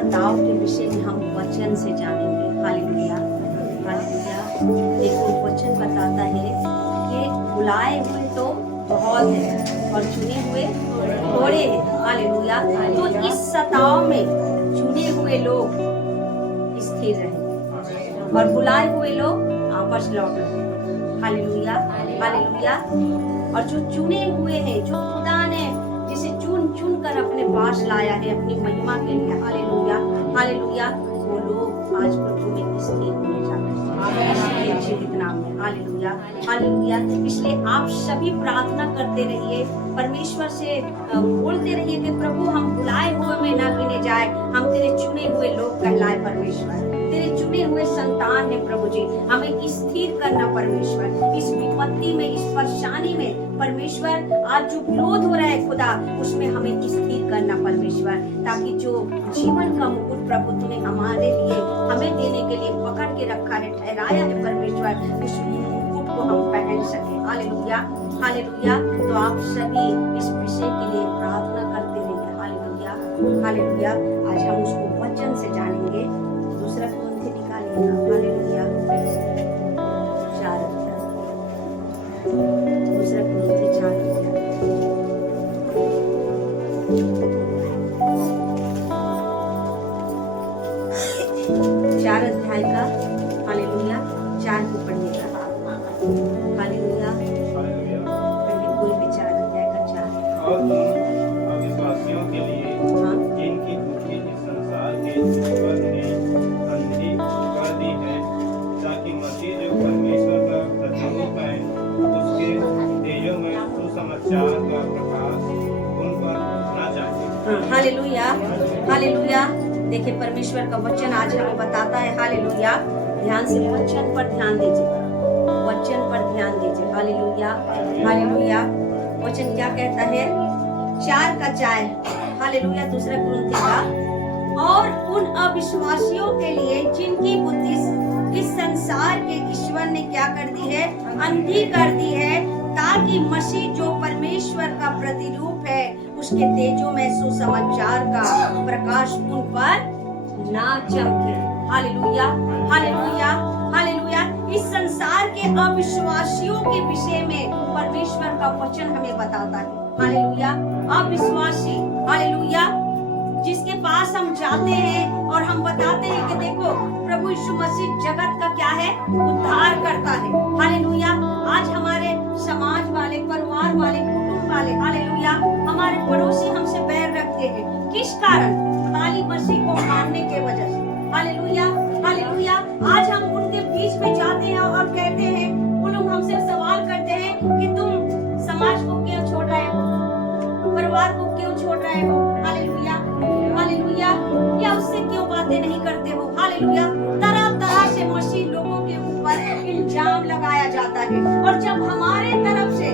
सताव के विषय में हम वचन से जानेंगे। Hallelujah, hallelujah. देखो वचन बताता है कि बुलाए हुए तो बहुत है और चुने हुए थोड़े हैं। हालेलुया। तो इस सताव में चुने हुए लोग स्थिर रहे और बुलाए हुए लोग वापस लौट रहे। Hallelujah, hallelujah. और जो चुने हुए हैं, जो खुदा ने जिसे चुन चुन कर अपने पास लाया है अपनी महिमा के लिए, हालेलुया, हालेलुया, वो लोग आज प्रभु में स्थिर होने जा रहे हैं जीवित नाम में। Hallelujah, hallelujah. इसलिए आप सभी प्रार्थना करते रहिए, परमेश्वर से बोलते रहिए कि प्रभु हम बुलाए हुए में ना गिने जाए, हम तेरे चुने हुए लोग कहलाए परमेश्वर, तेरे चुने हुए संतान है प्रभु जी। हमें स्थिर करना परमेश्वर, इस विपत्ति में, इस परेशानी में परमेश्वर, आज जो विरोध हो रहा है खुदा, उसमें हमें स्थिर करना परमेश्वर, ताकि जो जीवन का मुकुट प्रभु तूने हमारे लिए, हमें देने के लिए पकड़ के रखा है, ठहराया है परमेश्वर, उस मुकुट को हम पहन सके। Hallelujah, hallelujah. तो आप सभी इस विषय के लिए प्रार्थना करते रहिए। Hallelujah, hallelujah. आज हम उसको वचन से जानेंगे। दूसरा कुरिन्थी निकालिएगा। हालेलुया, 4 अध्याय, दूसरा कुरिन्थी 4 अध्याय, 4 अध्याय का, हालेलुया, 4 को पढ़िएगा। हालेलुया, कोई भी 4 अध्याय का 4। और तुम अविश्वासियों के लिए जिनकी बुद्धि इस संसार के ईश्वर ने अंधी कर दी है, ताकि मसीह जो परमेश्वर का प्रतिरूप है, उसके तेजों में सुसमाचार का प्रकाश उन पर न जाए। Hallelujah, hallelujah. देखिए परमेश्वर का वचन आज हमें बताता है। हालेलुया। ध्यान से वचन पर ध्यान दीजिए, वचन पर ध्यान दीजिए। Hallelujah, hallelujah. वचन क्या कहता है? 4 का 4। हालेलुया। दूसरा कुरिन्थी का, और उन अविश्वासियों के लिए जिनकी बुद्धि इस संसार के ईश्वर ने क्या कर दी है? अंधी कर दी है, ताकि मसीह जो परमेश्वर का प्रतिरूप है, उसके तेजों में सुसमाचार का प्रकाश उन पर ना चमके। Hallelujah, hallelujah, hallelujah. इस संसार के अविश्वासियों के विषय में परमेश्वर का वचन हमें बताता है। हालेलुया। अविश्वासी, हालेलुया, जिसके पास हम जाते हैं और हम बताते हैं कि देखो प्रभु यीशु मसीह जगत का क्या है? उद्धार करता है। हालेलुया। आज हमारे समाज वाले, परिवार वाले, कुटुंब वाले, हालेलुया, हमारे पड़ोसी हमसे बैर रखते हैं। किस कारण? खाली मसीह को मानने के वजह से। Hallelujah, hallelujah. आज हम उनके बीच में जाते हैं और कहते हैं, वो लोग हमसे सवाल करते हैं कि तुम समाज को क्यों छोड़ रहे हो, परिवार को क्यों छोड़ रहे हो? Hallelujah, hallelujah. या उससे क्यों बातें नहीं करते हो? हालेलुया। तरह तरह से मसीह लोगों के ऊपर इल्जाम लगाया जाता है, और जब हमारे तरफ से,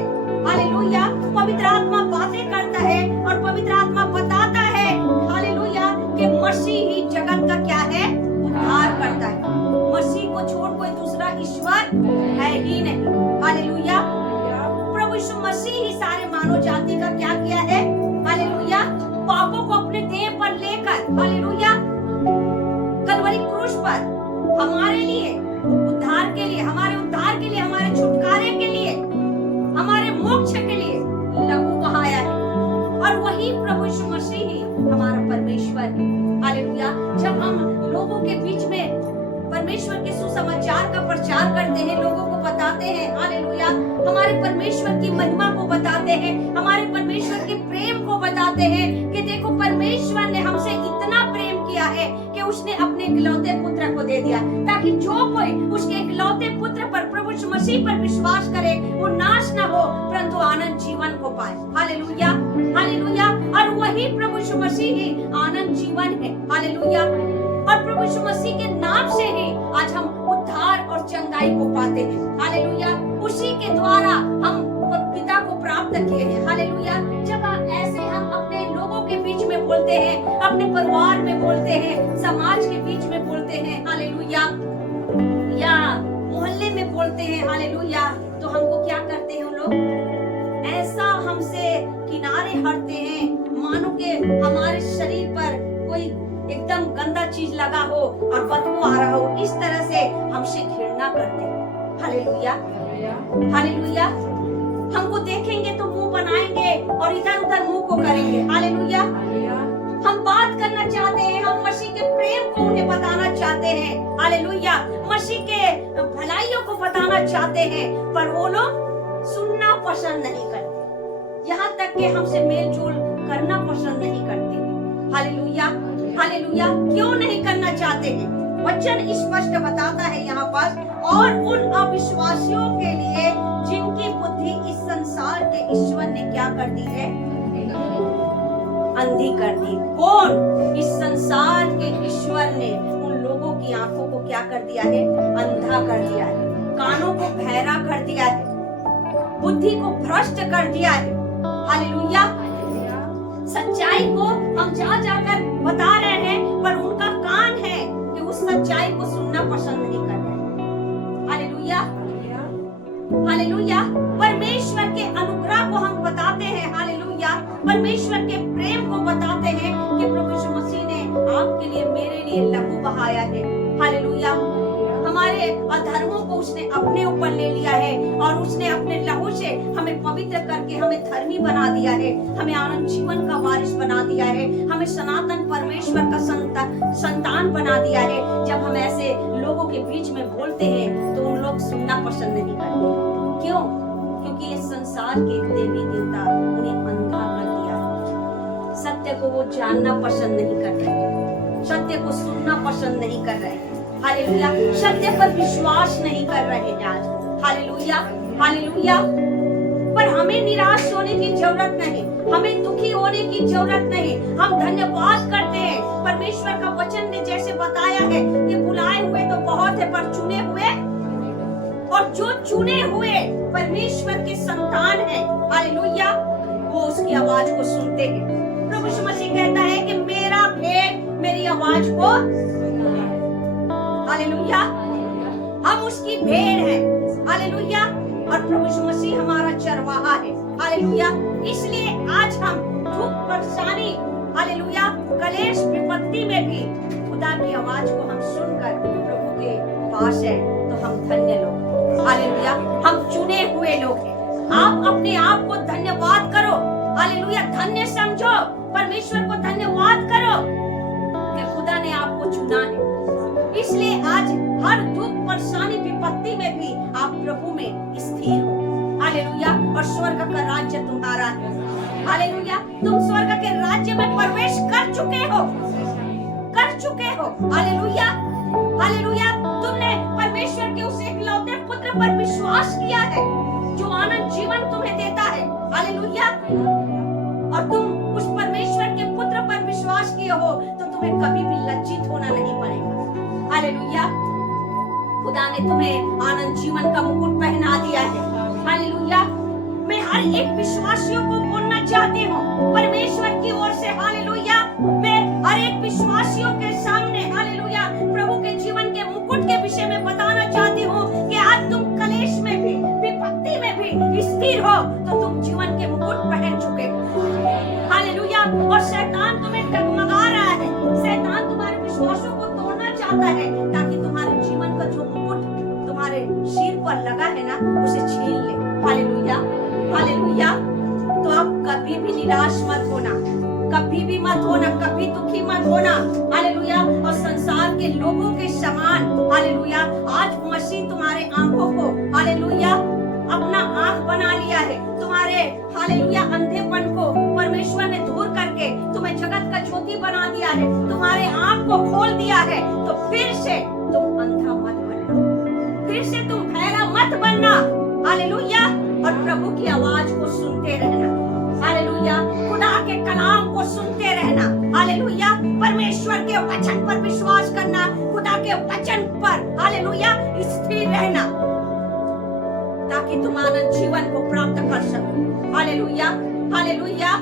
हालेलुया, पवित्र आत्मा बातें करता है और पवित्र आत्मा बताता है, हालेलुया, कि मसीह ही जगत का क्या है? उद्धार करता है। मसीह को छोड़ कोई दूसरा ईश्वर है ही नहीं। हालेलुया। प्रभु यीशु मसीह ही सारे मानव जाति का क्या किया है? हालेलुया। पापों को अपने देह पर लेकर, हालेलुया, कलवरी क्रूस पर हमारे लिए उद्धार के लिए, हमारे उद्धार के लिए, हमारे छुटकारे के लिए, हमारे मोक्ष के लिए लहू बहाया है। और वही प्रभु यीशु मसीह ही हमारा परमेश्वर है। हालेलुया। जब हम लोगों के बीच में परमेश्वर के सुसमाचार का प्रचार करते हैं, लोगों को बताते हैं, हालेलुया, हमारे परमेश्वर की महिमा को बताते हैं, हमारे परमेश्वर के प्रेम को बताते हैं कि देखो परमेश्वर ने हमसे इतना प्रेम किया है कि उसने अपने इकलौते पुत्र को दे दिया, ताकि जो कोई उसके इकलौते पुत्र पर, प्रभु यीशु मसीह पर विश्वास करे, वो नाश न हो परंतु आनंद जीवन को पाए। Hallelujah, hallelujah. और वही प्रभु यीशु मसीह ही आनंद जीवन है। हालेलुया। और प्रभु यीशु मसीह के नाम से ही आज हम उद्धार और चंगाई को पाते हैं। हालेलुया। उसी के द्वारा हम पिता को प्राप्त किए हैं। हालेलुया। जब ऐसे हम अपने लोगों के बीच में बोलते हैं, अपने परिवार में बोलते हैं, समाज के बीच में बोलते हैं, हालेलुया, या मोहल्ले में बोलते हैं, हालेलुया, तो हमको क्या करते हैं लोग? ऐसा हमसे किनारे हटते हैं, मानो कि हमारे शरीर पर कोई एकदम एकदम गंदा चीज लगा हो और बदबू आ रहा हो, इस तरह से हमसे घृणा करते हैं। Hallelujah, hallelujah. हमको देखेंगे तो मुंह बनाएंगे और इधर उधर मुंह को करेंगे। हालेलुया। हम बात करना चाहते हैं, हम मसीह के प्रेम को उन्हें बताना चाहते हैं। हालेलुया। मसीह के भलाइयों को बताना चाहते हैं, पर वो लोग सुनना पसंद नहीं करते, यहाँ तक कि हमसे मेल जोल करना पसंद नहीं करते। Hallelujah, hallelujah. क्यों नहीं करना चाहते हैं? वचन स्पष्ट बताता है यहाँ पर, और उन अविश्वासियों के लिए जिनकी बुद्धि इस संसार के ईश्वर ने क्या कर दी है? अंधी कर दी। कौन? इस संसार के ईश्वर ने उन लोगों की आंखों को क्या कर दिया है? अंधा कर दिया है, कानों को बहरा कर दिया है, बुद्धि को भ्रष्ट कर दिया है। हालेलुया। सच्चाई को हम जा जाकर बता रहे हैं, पर उनका कान है कि उस सच्चाई को सुनना पसंद नहीं कर रहे। Hallelujah, hallelujah. परमेश्वर के अनुग्रह को हम बताते हैं। हालेलुया। परमेश्वर के प्रेम को बताते हैं कि प्रभु यीशु मसीह ने आपके लिए, मेरे लिए लहू बहाया है। हालेलुया। हमारे अधर्मों को उसने अपने ऊपर ले लिया है और उसने अपने लहू से हमें पवित्र करके हमें धर्मी बना दिया है, हमें आनंद जीवन का वारिस बना दिया है, हमें सनातन परमेश्वर का संतान बना दिया है। जब हम ऐसे लोगों के बीच में बोलते हैं तो उन लोग सुनना पसंद नहीं करते। क्यों? क्योंकि इस संसार के देवी देवता उन्हें अंधा कर दिया है। सत्य को वो जानना पसंद नहीं कर रहे, सत्य को सुनना पसंद नहीं कर रहे। हालेलुया। सत्य पर विश्वास नहीं कर रहे हैं आज। Hallelujah, hallelujah. पर हमें निराश होने की जरूरत नहीं, हमें दुखी होने की जरूरत नहीं। हम धन्यवाद करते हैं। परमेश्वर का वचन ने जैसे बताया है कि बुलाए हुए तो बहुत है, पर चुने हुए, और जो चुने हुए परमेश्वर के संतान हैं, हालेलुया, वो उसकी आवाज को सुनते हैं। प्रभु यीशु मसीह कहता है कि मेरा भेड़ मेरी आवाज को, हालेलुया, हम उसकी भेड़ हैं। हालेलुया। और प्रभु यीशु मसीह हमारा चरवाहा है। हालेलुया। इसलिए आज हम दुख, परेशानी, हालेलुया, कलेश, विपत्ति में भी खुदा की आवाज को हम सुनकर प्रभु के पास है तो हम धन्य लोग। हालेलुया। हम चुने हुए लोग हैं। आप अपने आप को धन्यवाद करो। हालेलुया। धन्य समझो, परमेश्वर को धन्यवाद करो कि खुदा ने आपको चुना है। इसलिए आज हर दुख, परेशानी, विपत्ति में भी आप प्रभु में स्थिर हो। हालेलुया। और स्वर्ग का राज्य तुम्हारा है। हालेलुया। तुम स्वर्ग के राज्य में प्रवेश कर चुके हो, कर चुके हो। Hallelujah, hallelujah. तुमने परमेश्वर के उस एकलौते पुत्र पर विश्वास किया है जो आनंद जीवन तुम्हें देता है। हालेलुया। और तुम उस परमेश्वर के पुत्र पर विश्वास किए हो तो तुम्हें कभी भी लज्जित होना नहीं पड़ेगा। हालेलुया। खुदा ने तुम्हें आनंद जीवन का मुकुट पहना दिया है। हालेलुया। मैं हर एक विश्वासियों को बोलना चाहती हूँ परमेश्वर की ओर से। हालेलुया। मैं हर एक विश्वासियों के सामने, हालेलुया, प्रभु के जीवन के मुकुट के विषय में बताना चाहती हूँ कि आज तुम कलेश में भी, विपत्ति में भी स्थिर हो तो तुम जीवन के मुकुट पहन चुके हो। हालेलुया। और शैतान तुम्हें डगमगा रहा है, शैतान तुम्हारे विश्वासों को तोड़ना चाहता है ताकि तुम्हारे जीवन का जो मुकुट तुम्हारे सिर पर लगा है ना, उसे छीन ले। Hallelujah, hallelujah. तो आप कभी भी निराश मत होना, कभी भी मत होना, कभी दुखी मत होना। हालेलुया। और संसार के लोगों के समान, हालेलुया, आज मसीह तुम्हारे आंखों को, हालेलुया, अपना आंख बना लिया है। तुम्हारे, हालेलुया, अंधेपन को परमेश्वर ने दूर करके तुम्हें जगत का ज्योति बना दिया है, तुम्हारे आंख को खोल दिया है। तो फिर से तुम अंधा मत बनना, फिर से तुम बहरा मत बनना। हालेलुया। और प्रभु की आवाज को सुनते रहना। हालेलुया। खुदा के कलाम को सुनते रहना। हालेलुया। परमेश्वर के वचन पर विश्वास करना, खुदा के वचन पर, हालेलुया, स्थिर रहना ताकि तुम आनंद जीवन को प्राप्त कर सको। Hallelujah, hallelujah.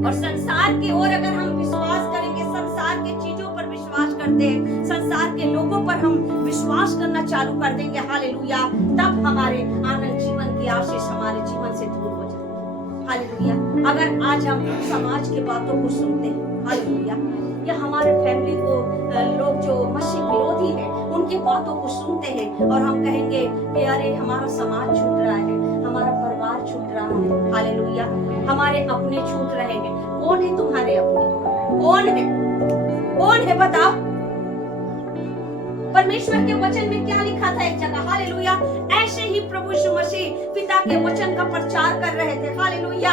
और संसार की ओर अगर हम विश्वास करेंगे, संसार के चीजों पर विश्वास करते हैं, संसार के लोगों पर हम विश्वास करना चालू कर देंगे, हालेलुया, तब हमारे आनंद जीवन की आशीष हमारे जीवन से दूर हो जाएगी। हालेलुया। अगर आज हम समाज की बातों को सुनते हैं, हालेलुया। या हमारे फैमिली को लोग जो मसीह विरोधी हैं उनकी बातों को सुनते हैं और हम कहेंगे कि अरे हमारा समाज छूट रहा है, हमारा परिवार छूट रहा है, हालेलुया, हमारे अपने छूट रहे हैं। कौन है तुम्हारे अपने? कौन है? कौन है बताओ? परमेश्वर के वचन में क्या लिखा था एक जगह, हालेलुया, ऐसे ही प्रभु यीशु मसीह पिता के वचन का प्रचार कर रहे थे, हालेलुया,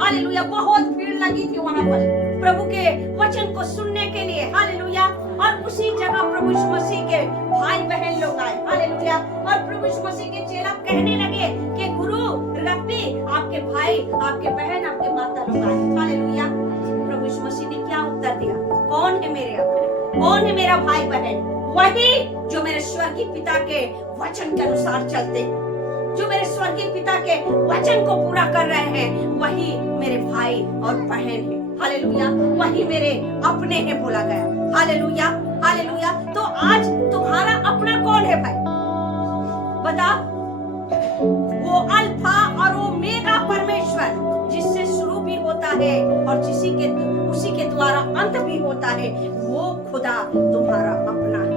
हालेलुया। बहुत भीड़ लगी थी वहां पर प्रभु के वचन को सुनने के लिए, हालेलुया। और उसी जगह प्रभु यीशु मसीह के भाई बहन लोग आए, हालेलुया। और प्रभु यीशु मसीह के चेला कहने लगे कि गुरु, रब्बी, आपके भाई, आपके बहन, आपके माता लोग आए, हालेलुया। प्रभु यीशु मसीह ने क्या उत्तर दिया? कौन है मेरे अपने? कौन है मेरा भाई बहन? वही जो मेरे स्वर्गीय पिता के वचन के अनुसार चलते, जो मेरे स्वर्गीय पिता के वचन को पूरा कर रहे हैं, वही मेरे भाई और बहन है, हालेलुया। वही मेरे अपने हैं बोला गया, हालेलुया, हालेलुया। तो आज तुम्हारा अपना कौन है भाई? बताओ। वो अल्फा और ओमेगा परमेश्वर, जिससे शुरू भी होता है और उसी के द्वारा अंत भी होता है, वो खुदा तुम्हारा अपना है,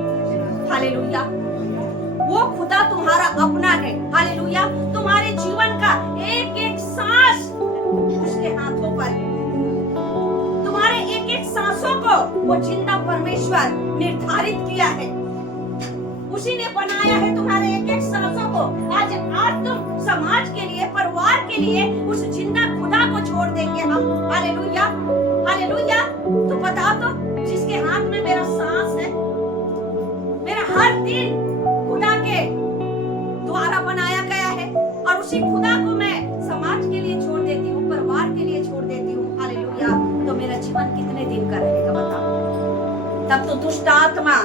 हालेलुया। वो खुदा तुम्हारा अपना है, हालेलुया। तुम्हारे जीवन का एक एक सांस उसके हाथों पर, तुम्हारे एक एक सांसों को वो जिंदा परमेश्वर निर्धारित किया है, उसी ने बनाया है तुम्हारे एक एक सांसों को। आज तुम समाज के लिए, परिवार के लिए उस जिंदा खुदा को छोड़ देंगे हम, हालेलुया, हालेलुया। तो बताओ तो, जिसके हाथ में मेरा सांस है, मेरा हर दिन खुदा के द्वारा बनाया गया है, और उसी खुदा को मैं समाज के लिए छोड़ देती हूँ, परिवार के लिए छोड़ देती हूँ, हालेलुया। तो मेरा जीवन कितने दिन का रहेगा बताओ? तब तो दुष्ट आत्मा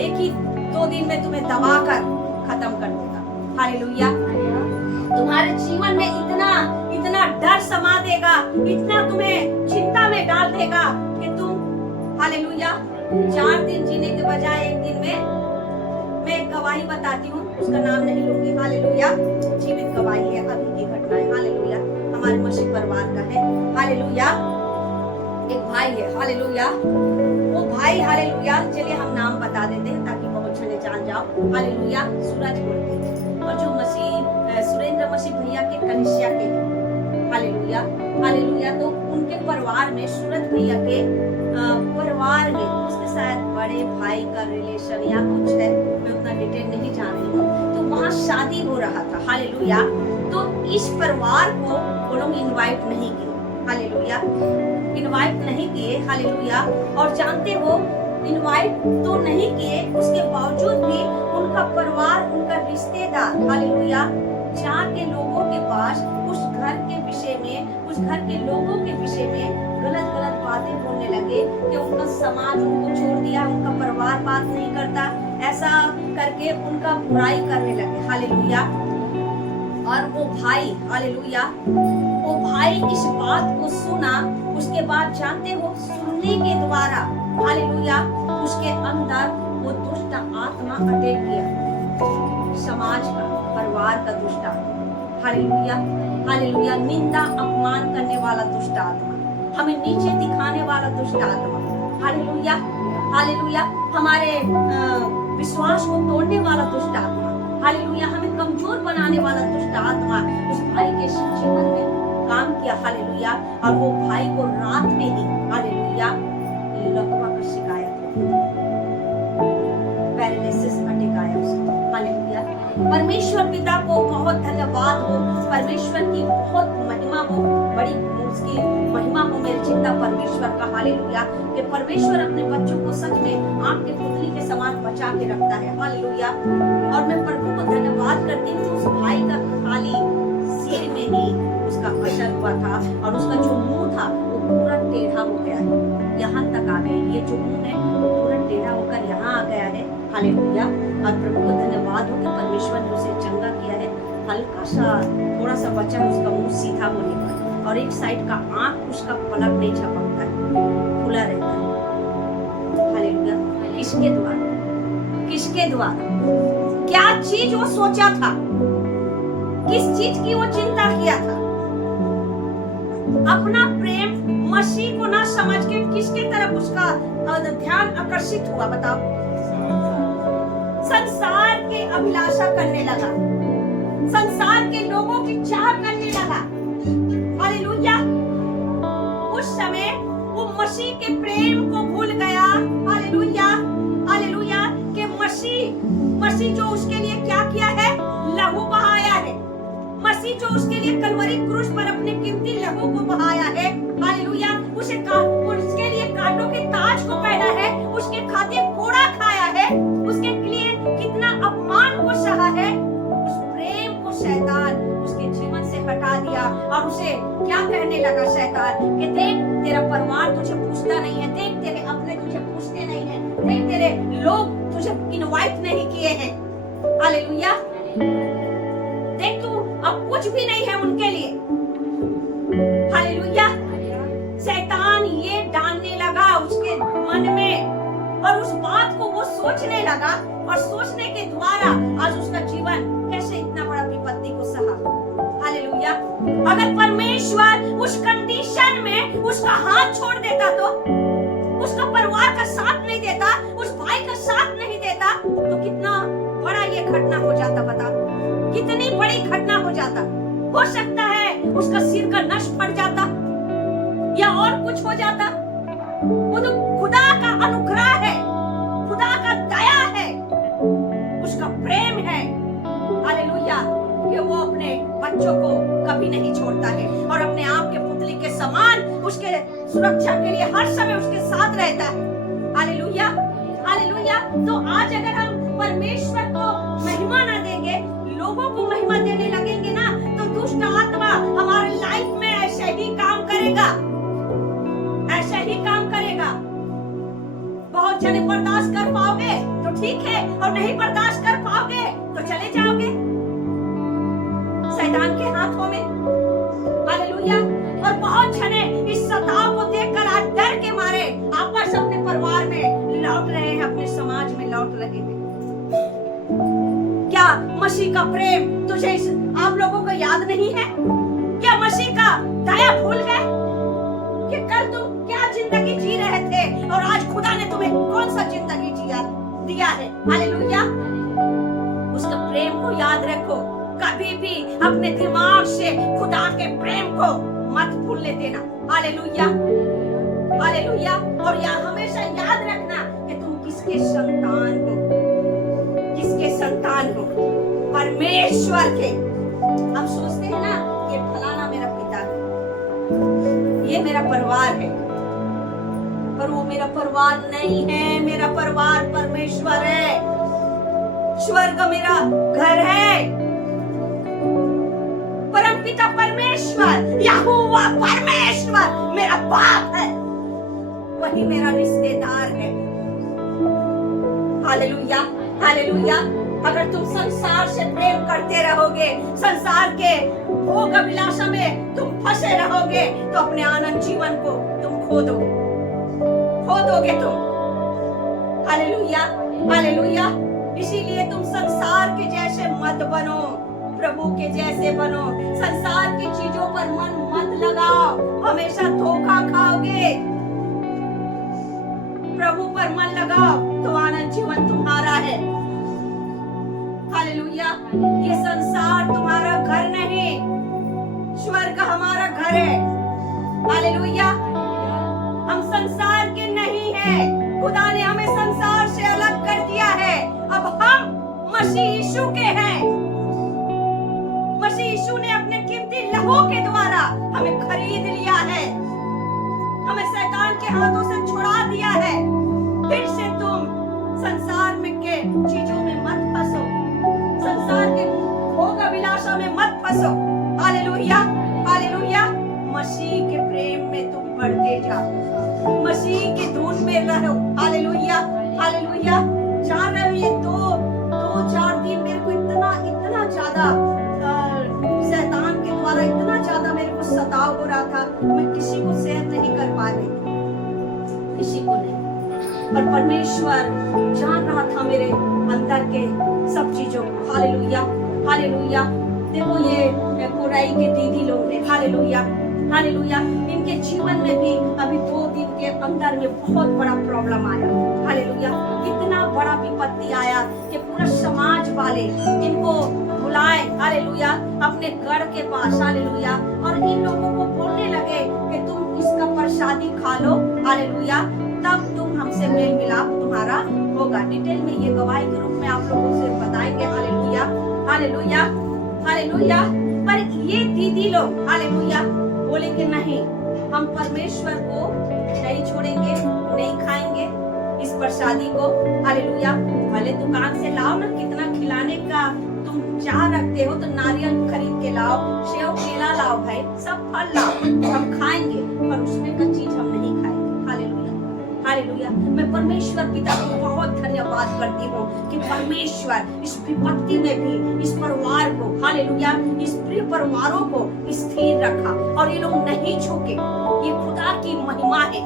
एक ही 2 दिन में तुम्हें दबाकर खत्म कर देगा, हालेलुया। तुम्हारे जीवन में इतना डर समा देगा, इतना तुम्हें चिंता में डाल देगा कि तुम, हालेलुया, 4 दिन जीने के बजाय 1 दिन में, मैं एक गवाही बताती हूँ, उसका नाम नहीं लूंगी, हालेलुया, जीवित गवाही है, अभी की घटना है, हालेलुया, हमारे मसीह परिवार का है, हालेलुया। एक भाई है, हालेलुया, वो भाई, हालेलुया, चलिए हम नाम बता देते हैं ताकि बहुत जने जान जाओ, हालेलुया, सूरज बोलते हैं, और जो सुरेंद्र मसीह भैया के कनिष्या के, हालेलुया, हालेलुया। तो उनके परिवार में, सूरज भैया के परिवार में, उसके शायद बड़े भाई का रिलेशन या कुछ है, मैं उतना डिटेल नहीं जान रही हूँ, तो वहाँ शादी हो रहा था, हालेलुया। तो इस परिवार को वो लोग इनवाइट नहीं किए, हालेलुया, इनवाइट नहीं किए, हालेलुया। और जानते हो, इनवाइट तो नहीं किए, उसके बावजूद भी उनका परिवार, उनका रिश्तेदार, हालेलुया, जाके लोगों के पास उस घर के विषय में, उस घर के लोगों के विषय में गलत बातें बोलने लगे कि उनका समाज उनको छोड़ दिया, उनका परिवार बात नहीं करता, ऐसा करके उनका बुराई करने लगे, हालेलुया। और वो भाई, हालेलुया, वो भाई इस बात को सुना, उसके बाद जानते हो, सुनने के द्वारा, हालेलुया, उसके अंदर वो दुष्ट आत्मा अटैक किया, समाज का, परिवार का दुष्ट आत्मा, हालेलुया, हालेलुया। निंदा अपमान करने वाला दुष्ट आत्मा, हमें नीचे दिखाने वाला दुष्ट आत्मा, हालेलुया, हालेलुया। हमारे विश्वास को तोड़ने वाला दुष्ट आत्मा, हालेलुया, हमें कमजोर बनाने वाला दुष्ट आत्मा उस भाई के जीवन में काम किया, हालेलुया। और वो भाई को रात में ही, हालेलुया, लकवा का शिकायत, पैरालिसिस अटैक आया उसको, हालेलुया। परमेश्वर पिता को बहुत धन्यवाद हो, परमेश्वर की बहुत महिमा हो, बड़ी उसकी महिमा हो मेरे जिंदा परमेश्वर का, हालेलुया, कि परमेश्वर अपने बच्चों को सच में आँख के पुतली के समान बचा के रखता है, हालेलुया। और मैं प्रभु को धन्यवाद करती हूँ, उस भाई का खाली सिर में ही उसका असर हुआ था, और उसका जो मुंह था वो पूरा टेढ़ा हो गया है, यहाँ तक आ गया, ये जो मुंह है वो पूरा टेढ़ा होकर यहाँ आ गया है, हालेलुया। और प्रभु को धन्यवाद हो कि परमेश्वर ने उसे चंगा किया है, हल्का सा थोड़ा सा बचा उसका मुंह सीधा होने पर, और एक साइड का आंख उसका पलक नहीं झपकता है, खुला रहता है, हालेलुया। किसके द्वारा? किसके द्वारा? क्या चीज वो सोचा था, किस चीज की वो चिंता किया था? अपना प्रेम मसीह को ना समझ के किसके तरफ उसका ध्यान आकर्षित हुआ? बताओ। संसार के अभिलाषा करने लगा, संसार के लोगों की चाह करने लगा। हालेलुया। उस समय वो मसीह के प्रेम को भूल गया। Hallelujah, hallelujah. कि मसीह जो उसके लिए क्या किया है? लहू बहाया है। मसीह जो उसके लिए कलवरी क्रूस पर अपने कीमती लहू को बहाया है। हालेलुया। उसके लिए कांटों के ताज को पहना है, उसके खातिर कोड़ा खाया है, उसके लिए कितना अपमान को सहा है। उस प्रेम को शैतान उसके जीवन से हटा दिया और उसे क्या कहने लगा शैतान? कि देख, तेरा परिवार तुझे पूछता नहीं है, देख तेरे अपने तुझे पूछते नहीं है, देख तेरे लोग तुझे इनवाइट नहीं किए हैं। हालेलुया। देख, तू अब कुछ भी नहीं है उनके लिए। हालेलुया। शैतान ये डालने लगा उसके मन में और उस बात को वो सोचने लगा और सोचने के द्वारा आज उसका जीवन कैसे इतना बड़ा विपत्ति को सहा। हालेलुया। अगर परमेश्वर उस कंडीशन में उसका हाथ छोड़ देता तो, उसका परिवार का साथ नहीं देता, उस भाई का साथ नहीं देता, तो कितना बड़ा ये घटना हो जाता। बता, कितनी बड़ी घटना हो जाता। हो सकता है उसका सिर का नश पड़ जाता या और कुछ हो जाता। वो तो खुदा का अनुग्रह है, खुदा का दया है, उसका प्रेम है। हालेलुया। कि वो अपने बच्चों को कभी नहीं छोड़ता है और अपने आप के पुतली के समान उसके सुरक्षा के लिए हर समय उसके साथ रहता है। Hallelujah, hallelujah. तो आज अगर हम परमेश्वर को महिमा ना देंगे, लोगों को महिमा देने लगेंगे ना, तो दुष्ट आत्मा हमारे लाइफ में ऐसे ही काम करेगा, ऐसे ही काम करेगा। बहुत जने बर्दाश्त कर पाओगे तो ठीक है, और नहीं बर्दाश्त कर पाओगे तो चले जाओगे शैतान के हाथों में। हालेलुया। और बहुत जने इस सताव को देखकर आज डर के मारे आपस अपने परिवार में लौट रहे हैं, अपने समाज में लौट रहे हैं। क्या मसीह का प्रेम तुझे आप लोगों को याद नहीं है? क्या मसीह का दया भूल गए कि कल तुम क्या जिंदगी जी रहे थे और आज खुदा ने तुम्हें कौन सा जिंदगी दिया है? हालेलुया। उसका प्रेम को याद रखो। कभी भी अपने दिमाग से खुदा के प्रेम को मत भूलने देना। Hallelujah, hallelujah. और यह हमेशा याद रखना कि तुम किसके संतान हो, किसके संतान हो? परमेश्वर के। हम सोचते हैं ना, ये फलाना मेरा पिता है, ये मेरा परिवार है, पर वो मेरा परिवार नहीं है। मेरा परिवार परमेश्वर है, स्वर्ग मेरा घर है। परमपिता परमेश्वर, यहोवा परमेश्वर मेरा बाप है, वही मेरा रिश्तेदार है। Hallelujah, hallelujah. अगर तुम संसार से प्रेम करते रहोगे, संसार के भोग अभिलाषा में तुम फंसे रहोगे, तो अपने आनंद जीवन को तुम खो दोगे तुम। Hallelujah, hallelujah. इसीलिए तुम संसार के जैसे मत बनो, प्रभु के जैसे बनो। संसार की चीजों पर मन मत लगाओ, हमेशा धोखा खाओगे। प्रभु पर मन लगाओ तो आनंद जीवन तुम्हारा है। हालेलुया। ये संसार तुम्हारा घर नहीं, स्वर्ग हमारा घर है। हालेलुया। हम संसार के नहीं हैं, खुदा ने हमें संसार से अलग कर दिया है। अब हम मसीह यीशु के हैं। मसीह यीशु ने अपने कीमती लहू के द्वारा हमें खरीद लिया है, हमें शैतान के हाथों से छुड़ा दिया है। फिर से तुम संसार में के चीजों में मत फंसो, संसार के भोग अभिलाषा में मत फंसो। Hallelujah, hallelujah. मसीह के प्रेम में तुम बढ़ते जाओ, मसीह की धुन में रहो। Hallelujah, hallelujah. जान रहे हो, ये दो चार दिन मेरे को इतना ज्यादा शैतान के द्वारा इतना ज्यादा मेरे को सताव हो रहा था, मैं किसी को शेयर नहीं कर पा रही थी, किसी को नहीं। पर परमेश्वर जान रहा था मेरे अंदर के सब चीजों को। Hallelujah, hallelujah. देखो ये कोराई के दीदी लोग ने, हालेलुया, हालेलुया। इनके जीवन में भी अभी 2 दिन के अंदर में बहुत बड़ा प्रॉब्लम आया। हालेलुया। इतना बड़ा विपत्ति आया कि पूरा समाज वाले इनको बुलाए, हालेलुया, अपने गढ़ के पास, हालेलुया, और इन लोगों को बोलने लगे कि तुम इसका प्रसादी खा लो, हालेलुया, तब तुम हमसे मेल मिलाप तुम्हारा होगा। डिटेल में ये गवाही के रूप में आप लोगों से बताएंगे। Hallelujah, hallelujah, hallelujah. पर ये दीदी लोग, हालेलुया, बोले कि नहीं, हम परमेश्वर को नहीं छोड़ेंगे, नहीं खाएंगे इस प्रसादी को। हालेलुया। भले दुकान से लाओ ना, कितना खिलाने का तुम चाह रखते हो तो नारियल खरीद के लाओ, सेव केला लाओ, भाई सब फल लाओ, हम खाएंगे, पर उसमें का चीज हम नहीं खाएंगे। Hallelujah, hallelujah. मैं परमेश्वर पिता को बहुत धन्यवाद करती हूँ कि परमेश्वर इस विपत्ति में भी इस परिवार को, हालेलुया, इस प्रिय परिवारों को स्थिर रखा और ये लोग नहीं झुके। ये खुदा की महिमा है।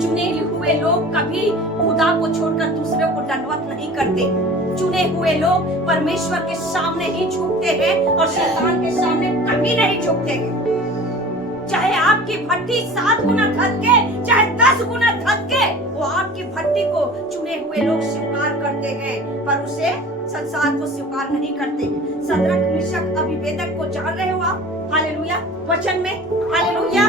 चुने हुए लोग कभी खुदा को छोड़कर दूसरे को दंडवत नहीं करते। चुने हुए लोग परमेश्वर के सामने ही झुकते हैं और शैतान के सामने कभी नहीं झुकते हैं। चाहे आपकी भट्टी 7 गुना धधके, चाहे 10 गुना धधके, वो आपकी भट्टी को चुने हुए लोग स्वीकार करते हैं, पर उसे संसार को स्वीकार नहीं करते। सदरक, मिशक, अबीबेदक को जान रहे हो आप? हालेलुया। वचन में, हालेलुया,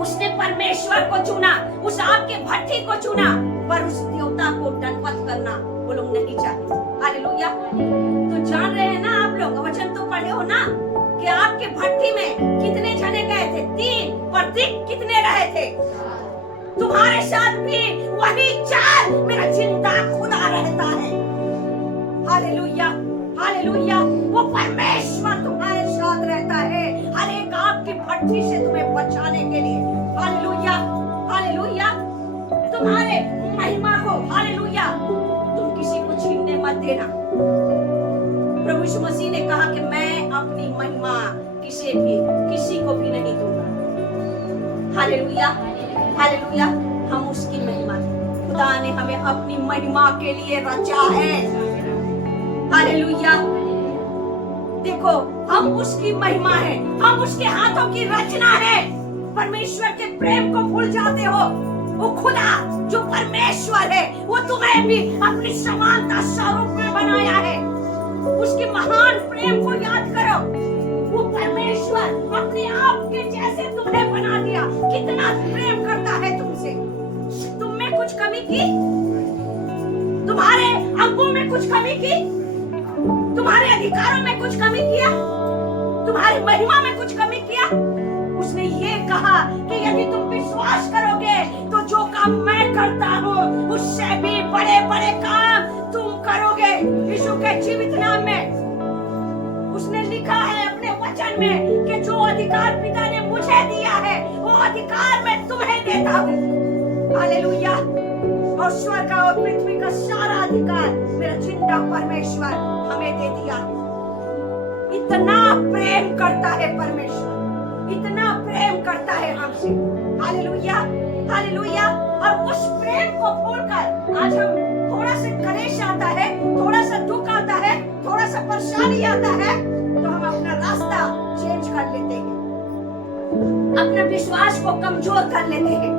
उसने परमेश्वर को चुना, उस आपके भट्टी को चुना, पर उस देवता को दंडवत करना वो लोग नहीं चाहते। हालेलुया। तो जान रहे हैं ना आप लोग, वचन तो पढ़े हो ना कि आपके भट्टी में कितने जने गए थे? 3, पर दिक कितने रहे थे? तुम्हारे साथ भी वही 4 मेरा जिंदा खुदा रहता है। Hallelujah, hallelujah. वो परमेश्वर तुम्हारे साथ रहता है, हर एक आपकी भट्टी से तुम्हें बचाने के लिए। Hallelujah, hallelujah. तुम्हारे महिमा को, हालेलुया, तुम किसी को छीनने मत देना। प्रभु यीशु मसीह ने कहा कि मैं अपनी महिमा किसी को भी नहीं दूंगा। Hallelujah, hallelujah. हम उसकी महिमा, खुदा ने हमें अपनी महिमा के लिए रचा है। हालेलुया। देखो, हम उसकी महिमा है, हम उसके हाथों की रचना है। परमेश्वर के प्रेम को भूल जाते हो। वो खुदा जो परमेश्वर है, वो तुम्हें भी अपनी समानता स्वरूप में बनाया है। उसके महान प्रेम को याद करो। वो परमेश्वर अपने आप के जैसे तुम्हें बना दिया। कितना प्रेम करता है तुमसे। तुम में कुछ कमी की? तुम्हारे अंगों में कुछ कमी की? तुम्हारे अधिकारों में कुछ कमी किया? तुम्हारी महिमा में कुछ कमी किया? उसने ये कहा कि यदि तुम विश्वास करोगे तो जो काम मैं करता हूँ उससे भी बड़े बड़े काम तुम करोगे। यीशु के जीवित नाम में उसने लिखा है अपने वचन में कि जो अधिकार पिता ने मुझे दिया है वो अधिकार मैं तुम्हें देता हूँ। हालेलुया। और स्वर्ग और पृथ्वी का सारा अधिकार मेरा जिंदा परमेश्वर हमें दे दिया। इतना प्रेम करता है परमेश्वर, इतना प्रेम करता है हमसे। Hallelujah, hallelujah. और उस प्रेम को भूलकर आज हम थोड़ा सा कलेश आता है, थोड़ा सा दुख आता है, थोड़ा सा परेशानी आता है, तो हम अपना रास्ता चेंज कर लेते हैं, अपना विश्वास को कमजोर कर लेते हैं।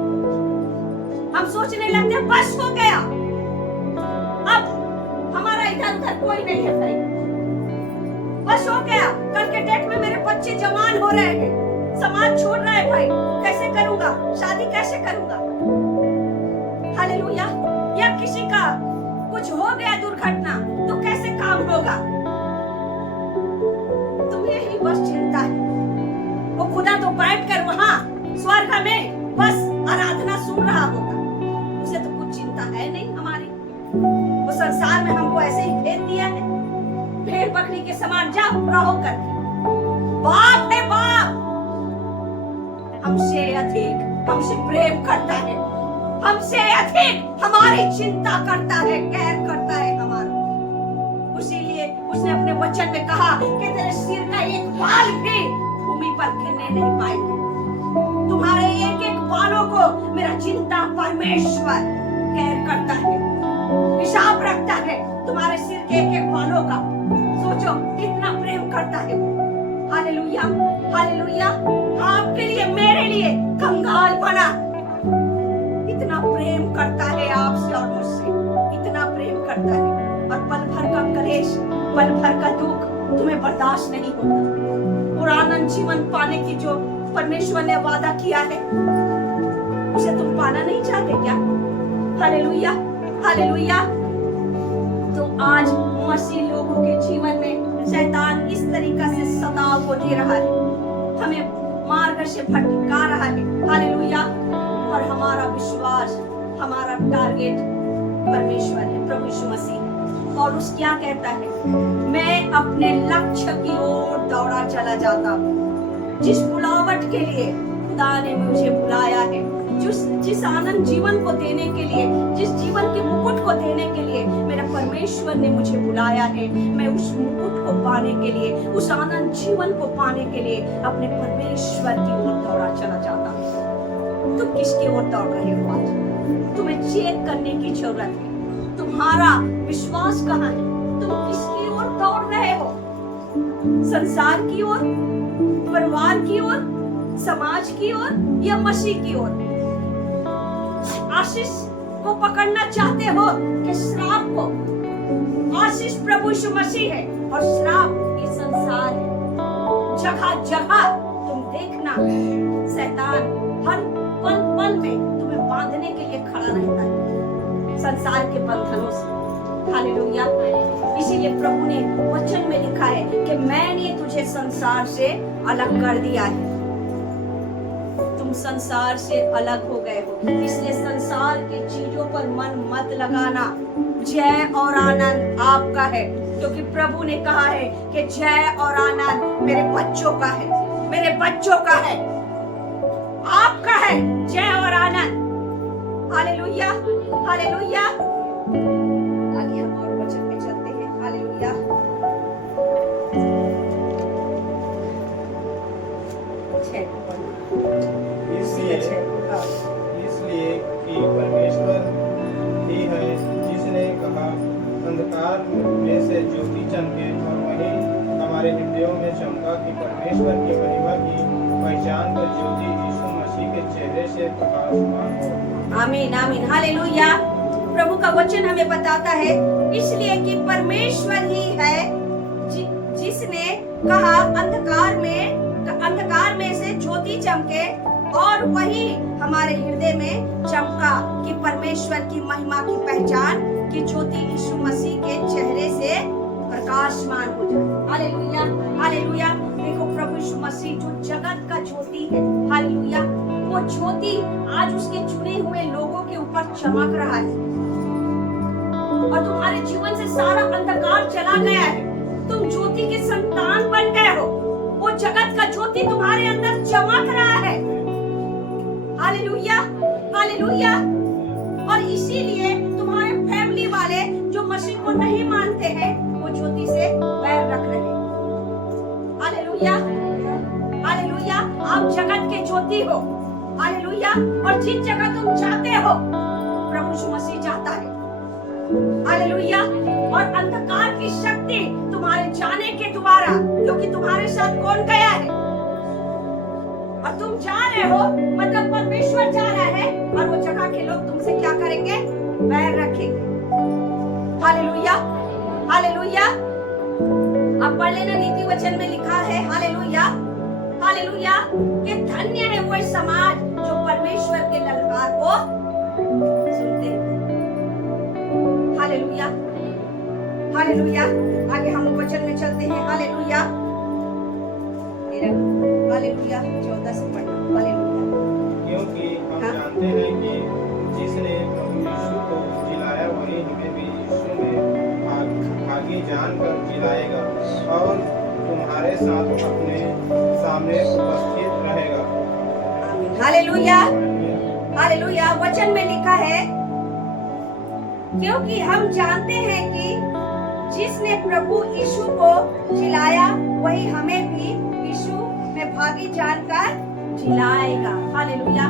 हम सोचने लगते हैं बस हो गया, अब हमारा इधर उधर कोई नहीं है भाई, बस हो गया। कल के डेट में मेरे बच्चे जवान हो रहे हैं, समाज छोड़ रहा है भाई, कैसे करूंगा, शादी कैसे करूंगा। हालेलुया। या किसी का कुछ हो गया दुर्घटना तो कैसे काम होगा। तुम्हें ही बस चिंता है। वो खुदा तो बैठकर वहां स्वर्ग में बस आराधना सुन रहा होगा, उसे तो कुछ चिंता है नहीं हमारी। वो संसार में हमको ऐसे ही भेज दिया है, भेड़ बकरी के समान जाओ रहो करके। बाप है बाप, हमसे अधिक हमसे प्रेम करता है, हमसे अधिक हमारी चिंता करता है, केयर करता है हमारा। इसीलिए उसने अपने वचन में कहा कि तेरे सिर का एक बाल भी भूमि पर गिरने नहीं पाएंगे। तुम्हारे एक एक बालों को मेरा चिंता परमेश्वर केयर करता है, हिसाब रखता है तुम्हारे सिर के एक एक बालों का। सोचो कितना प्रेम करता है वो। हालेलुया, हालेलुया, आपके लिए, मेरे लिए कंगाल बना। इतना प्रेम करता है आपसे और मुझसे, इतना प्रेम करता है। और पल भर का कलेश, पल भर का दुख तुम्हें बर्दाश्त नहीं होता। और आनंद जीवन पाने की जो परमेश्वर ने वादा किया है, उसे तुम पाना नहीं चाहते क्या? Hallelujah, hallelujah. तो आज मसीह लोगों के जीवन में शैतान इस तरीका से सताव को दे रहा है, हमें मार्ग से भटका रहा है। हालेलुया। और हमारा विश्वास, हमारा टारगेट परमेश्वर है, प्रभु यीशु मसीह है। और उस क्या कहता है, मैं अपने लक्ष्य की ओर दौड़ा चला जाता हूँ। जिस बुलावट के लिए खुदा ने मुझे बुलाया है, जिस आनंद जीवन को देने के लिए, जिस जीवन के मुकुट को देने के लिए मेरा परमेश्वर ने मुझे बुलाया है, मैं उस मुकुट को पाने के लिए, उस आनंद जीवन को पाने के लिए अपने परमेश्वर की ओर दौड़ा चला जाता हूँ। तुम किसकी ओर दौड़ रहे हो आज? तुम्हें चेक करने की जरूरत है। तुम्हारा विश्वास कहाँ है? तुम किसकी ओर दौड़ रहे हो? संसार की ओर, परिवार की ओर, समाज की ओर या मसीह की ओर? आशीष को पकड़ना चाहते हो कि श्राप को? आशीष प्रभु यीशु मसीह है और श्राप ये संसार है। जगह जगह तुम देखना, शैतान हर पल पल में तुम्हें बांधने के लिए खड़ा रहता है संसार के बंधनों से। हालेलुया। इसीलिए प्रभु ने वचन में लिखा है कि मैंने तुझे संसार से अलग कर दिया है। तुम संसार से अलग हो गए हो, इसलिए संसार की चीजों पर मन मत लगाना। जय और आनंद आपका है, क्योंकि प्रभु ने कहा है कि जय और आनंद मेरे बच्चों का है, मेरे बच्चों का है, आपका है जय और आनंद। Hallelujah, hallelujah. आगे हम और वचन में चलते हैं। हालेलुया। इसलिए कि परमेश्वर ही है जिसने कहा, अंधकार में से ज्योति चमके, और वही हमारे हृदयों में चमका कि परमेश्वर की महिमा की पहचान कर ज्योति यीशु मसीह के चेहरे से प्रकाशमान हो। आमीन, आमीन, हालेलुया। प्रभु का वचन हमें बताता है, इसलिए कि परमेश्वर ही है जिसने कहा अंधकार में से ज्योति चमके, और वही हमारे हृदय में चमका कि परमेश्वर की महिमा की पहचान कि ज्योति यीशु मसीह के चेहरे से प्रकाशमान हो जाए। Hallelujah, hallelujah. देखो प्रभु यीशु मसीह जो जगत का ज्योति है, हालेलुया, वो ज्योति आज उसके चुने हुए लोगों के ऊपर चमक रहा है और तुम्हारे जीवन से सारा अंधकार चला गया है। तुम ज्योति के संतान बन गए हो। वो जगत का ज्योति तुम्हारे अंदर चमक रहा है। Hallelujah, hallelujah. और इसीलिए तुम्हारे फैमिली वाले जो मसीह को नहीं मानते हैं, वो ज्योति से बैर रख रहे हैं। Hallelujah, hallelujah. आप जगत के ज्योति हो। हालेलुया। और जिस जगह तुम जाते हो, प्रभु यीशु मसीह जाता है। हालेलुया। और अंधकार की शक्ति तुम्हारे जाने के द्वारा, क्योंकि तुम्हारे साथ कौन गया है और तुम जा रहे हो, मतलब परमेश्वर जा रहा है, और वो जगह के लोग तुमसे क्या करेंगे? बैर रखेंगे। Hallelujah, hallelujah. अब पढ़ लेना, नीति वचन में लिखा है, हालेलुया, हालेलुया, कि धन्य है वो समाज जो परमेश्वर के ललकार को सुनते हैं। Hallelujah, hallelujah. आगे हम वचन में चलते हैं। Hallelujah, hallelujah. 14 से पढ़ना। हालेलुया। क्योंकि हम जानते हैं कि जिसने प्रभु यीशु को जिलाया, वही हमें भी यीशु में भागी जानकर जिलाएगा और तुम्हारे साथ अपने सामने उपस्थित रहेगा। आमीन, हालेलुया, हालेलुया। वचन में लिखा है, क्योंकि हम जानते हैं कि जिसने प्रभु यीशु को जिलाया, वही हमें भी यीशु में भागी जानकर जिलाएगा। Hallelujah,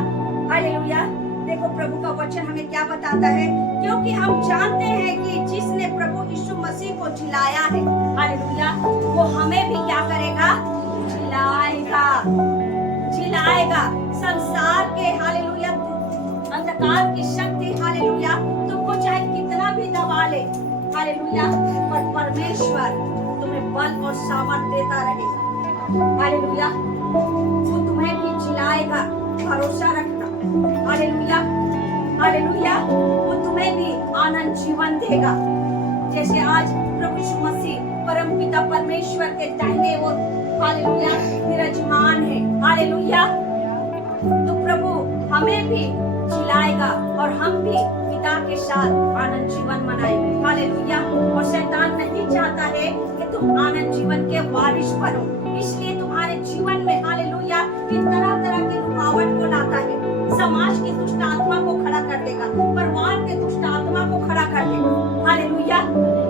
hallelujah. देखो प्रभु का वचन हमें क्या बताता है, क्योंकि हम जानते हैं कि जिसने प्रभु यीशु मसीह को जिलाया है, हालेलुया, वो हमें भी क्या करेगा? जिलाएगा, जिलाएगा। संसार के हालेलुया अंधकार की शक्ति हालेलुया तुमको चाहे कितना भी दबा ले हालेलुया, पर परमेश्वर तुम्हें बल और सामर्थ देता रहेगा हालेलुया। वो तुम्हें भी जिलाएगा, भरोसा रखना हालेलुया हालेलुया। वो तुम्हें भी आनंद जीवन देगा, जैसे आज प्रभु यीशु मसीह परमपिता परमेश्वर के दाहिने ओर हालेलुया विराजमान है हालेलुया। तो प्रभु हमें भी जिलाएगा और हम भी पिता के साथ आनंद जीवन मनाएंगे हालेलुया। और शैतान नहीं चाहता है कि तुम आनंद जीवन के वारिस बनो, इसलिए तुम्हारे जीवन में हालेलुया तरह तरह की रुकावट को लाता है। समाज की दुष्ट आत्मा को खड़ा कर देगा, परिवार के दुष्ट आत्मा को खड़ा कर देगा हालेलुया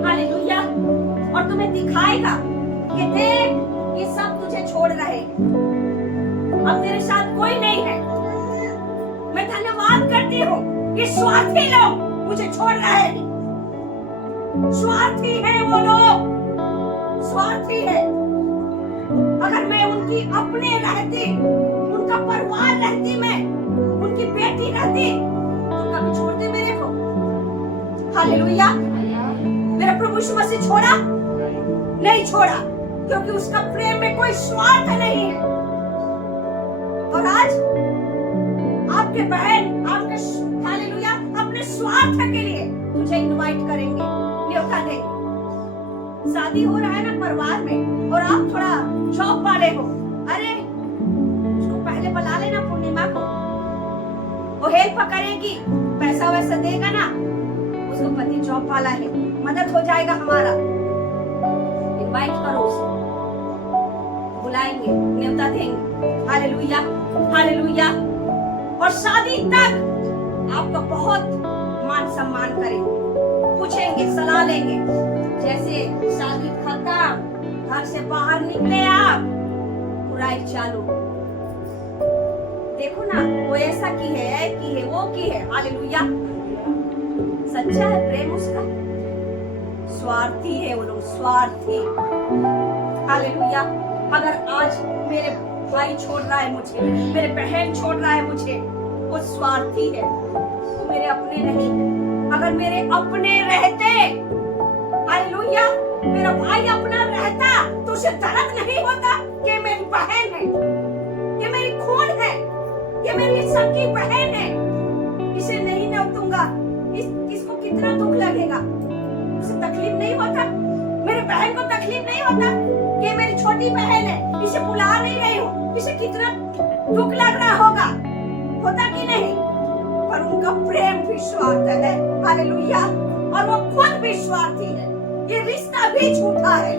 हालेलुया। और तुम्हें दिखाएगा कि देख ये सब तुझे छोड़ रहे, अब तेरे साथ कोई नहीं है। मैं धन्यवाद करती हूँ, ये स्वार्थी लोग मुझे छोड़ रहे हैं। स्वार्थी है वो लोग, स्वार्थी है। अगर मैं उनकी अपने रहती, उनका परिवार रहती, मैं उनकी बेटी रहती, तो कभी छोड़ते मेरे को हालेलुया। मेरा प्रभु यीशु मसीह छोड़ा नहीं छोड़ा, क्योंकि उसका प्रेम में कोई स्वार्थ नहीं है। और आज आपके बहन आपके हालेलुया अपने स्वार्थ के लिए तुझे इनवाइट करेंगे, न्योता देंगे। शादी हो रहा है ना परिवार में, और आप थोड़ा जॉब वाले हो, अरे उसको पहले बुला लेना पूर्णिमा को, वो हेल्प करेगी, पैसा वैसा देगा ना, उसको पति जॉब वाला है, मदद हो जाएगा हमारा। इनवाइट करो उसे, बुलाएंगे, न्योता देंगे हालेलुया हालेलुया। और शादी तक आपका बहुत मान सम्मान करेंगे, पूछेंगे, सलाह लेंगे। जैसे शादी खत्म, घर से बाहर निकले आप, बुराई चालू। देखो ना, वो ऐसा की है वो की है हालेलुया। सच्चा है प्रेम उसका, स्वार्थी है वो लोग, स्वार्थी हालेलुया। अगर आज मेरे भाई छोड़ रहा है मुझे, मेरे बहन छोड़ रहा है मुझे, वो स्वार्थी है, वो मेरे अपने नहीं। अगर मेरे अपने रहते हालेलुया, मेरा भाई अपना रहता, तो उसे दर्द नहीं होता कि मेरी बहन है, ये मेरी खून है, ये मेरी सगी बहन है, इसे नहीं नौतूंगा, इसको कितना दुख लगेगा। उसे तकलीफ नहीं होता, मेरे बहन को तकलीफ नहीं होता कि मेरी छोटी बहन है, इसे बुला नहीं रही हूँ, इसे कितना दुख लग रहा होगा, होता कि नहीं। पर उनका प्रेम भी स्वार्थ है हालेलुया, और वो खुद भी स्वार्थी है। ये रिश्ता भी झूठा है,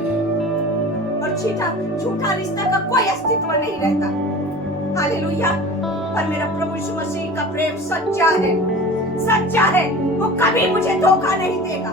और झूठा रिश्ता का कोई अस्तित्व नहीं रहता हालेलुया। पर मेरा प्रभु यीशु मसीह का प्रेम सच्चा है, सच्चा है। वो कभी मुझे धोखा नहीं देगा,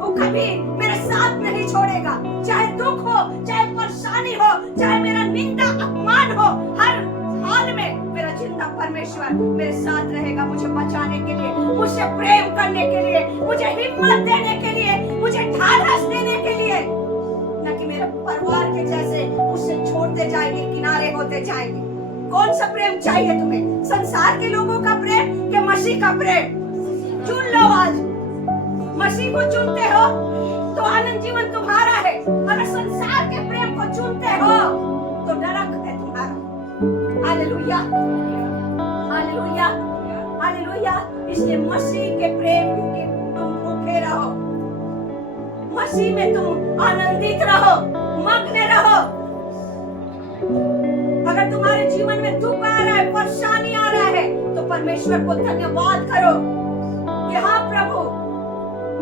वो कभी मेरे साथ नहीं छोड़ेगा। चाहे दुख हो, चाहे परेशानी हो, चाहे मेरा निंदा अपमान हो, हर हाल में मेरा जिंदा परमेश्वर मेरे साथ रहेगा, मुझे बचाने के लिए, मुझसे प्रेम करने के लिए, मुझे हिम्मत देने के लिए, मुझे ढाढ़स देने के लिए। न कि मेरे परिवार के जैसे मुझसे छोड़ते जाएंगे, किनारे होते जाएंगे। कौन सा प्रेम चाहिए तुम्हें? संसार के लोगों का प्रेम कि मसीह का प्रेम? चुन लो आज। मसीह को चुनते हो तो आनंद जीवन तुम्हारा है। अगर संसार के प्रेम को चुनते हो तो नरक है तुम्हारा। Hallelujah hallelujah hallelujah. इसलिए मसीह के प्रेम के तुम भूखे रहो, मसीह में तुम आनंदित रहो, मग्न रहो। अगर तुम्हारे जीवन में दुख आ रहा है, परेशानी आ रहा है, तो परमेश्वर को धन्यवाद करो कि हाँ प्रभु,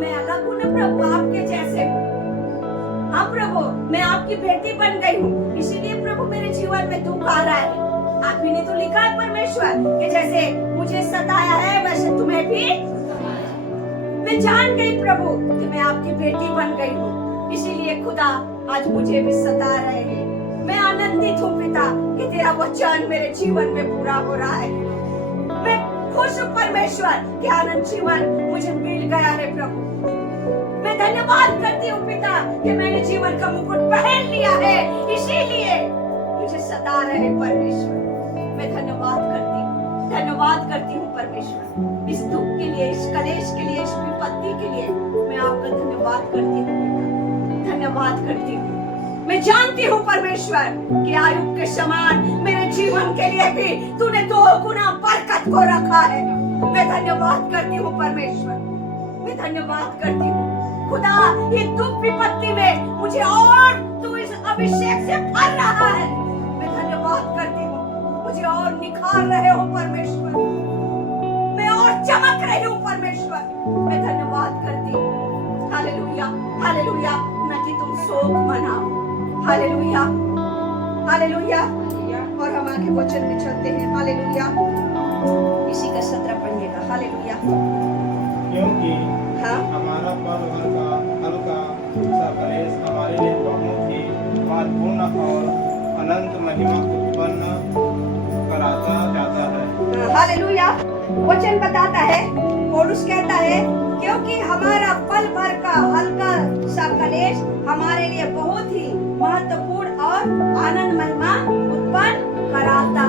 मैं अलग हूँ ना प्रभु, आपके जैसे हूँ। हाँ प्रभु, मैं आपकी बेटी बन गई हूँ, इसीलिए प्रभु मेरे जीवन में दुख आ रहा है। आप ही ने तो लिखा है परमेश्वर कि जैसे मुझे सताया है वैसे तुम्हें भी। मैं जान गई प्रभु कि मैं आपकी बेटी बन गई हूँ, इसीलिए खुदा आज मुझे भी सता रहे हैं। मैं आनंदित हूँ पिता कि तेरा वचन मेरे जीवन में पूरा हो रहा है। मैं खुश हूँ परमेश्वर कि आनंद जीवन मुझे मिल गया है प्रभु। मैं धन्यवाद करती हूँ पिता कि मैंने जीवन का मुकुट पहन लिया है, इसीलिए मुझे सता रहे परमेश्वर। धन्यवाद करती हूँ परमेश्वर, इस दुख के लिए, इस कलेश के लिए, इस विपत्ति के लिए मैं आपका धन्यवाद करती हूँ, धन्यवाद करती हूँ। मैं जानती हूँ परमेश्वर कि आयुब के समान मेरे जीवन के लिए भी तूने 2 गुना बरकत को रखा है। मैं धन्यवाद करती हूँ परमेश्वर, मैं धन्यवाद करती हूँ खुदा। ये दुख विपत्ति में मुझे और तू इस अभिषेक से भर रहा है। मैं धन्यवाद करती हूँ, मुझे और निखार रहे हो परमेश्वर, मैं और चमक रही हूँ परमेश्वर। मैं धन्यवाद करती हूँ। Hallelujah, hallelujah. न कि तुम शोक मनाओ। Hallelujah, hallelujah. और हम आगे वचन में चलते हैं। हालेलुया। इसी का 17 पढ़िएगा। हालेलुया। क्योंकि हाँ, हमारा पल भर का हल्का सा कलेश हमारे लिए बहुत ही महत्वपूर्ण और अनंत महिमा उत्पन्न कराता जाता है। हालेलुया। वचन बताता है, पौलुस कहता है, क्योंकि हमारा पल भर का हल्का सा कलेश हमारे लिए बहुत ही महत्वपूर्ण और आनंद महिमा उत्पन्न कराता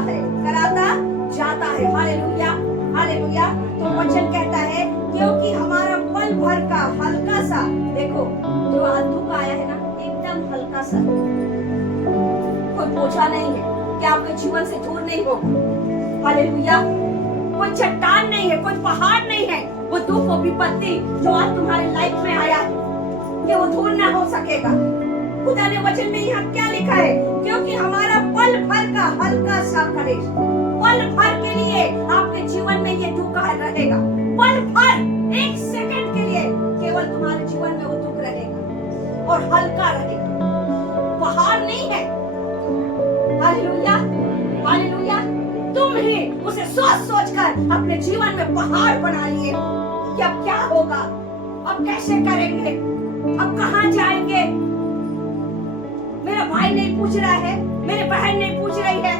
जाता है। Hallelujah, hallelujah. तो वचन कहता है, क्योंकि हमारा पल भर का हल्का सा, देखो जो दुख आया है ना, एकदम हल्का सा, कोई बोझा नहीं है कि आपके जीवन से दूर नहीं होगा। हालेलुया। कोई चट्टान नहीं है, कोई पहाड़ नहीं है, वो दुख और विपत्ति जो आज तुम्हारे लाइफ में आया है कि वो दूर ना हो सकेगा। खुदा ने वचन में यहाँ क्या लिखा है, क्योंकि हमारा पल भर का हल्का सा कलेश, पल भर के लिए आपके जीवन में ये दुख रहेगा। पल भर, 1 सेकंड के लिए केवल तुम्हारे जीवन में वो दुख रहेगा और हल्का रहेगा, पहाड़ नहीं है। Hallelujah, hallelujah. तुम ही उसे सोच कर अपने जीवन में पहाड़ बना लिए कि अब क्या होगा, अब कैसे करेंगे, अब कहाँ जाएंगे। मेरा भाई नहीं पूछ रहा है, मेरे बहन नहीं पूछ रही है,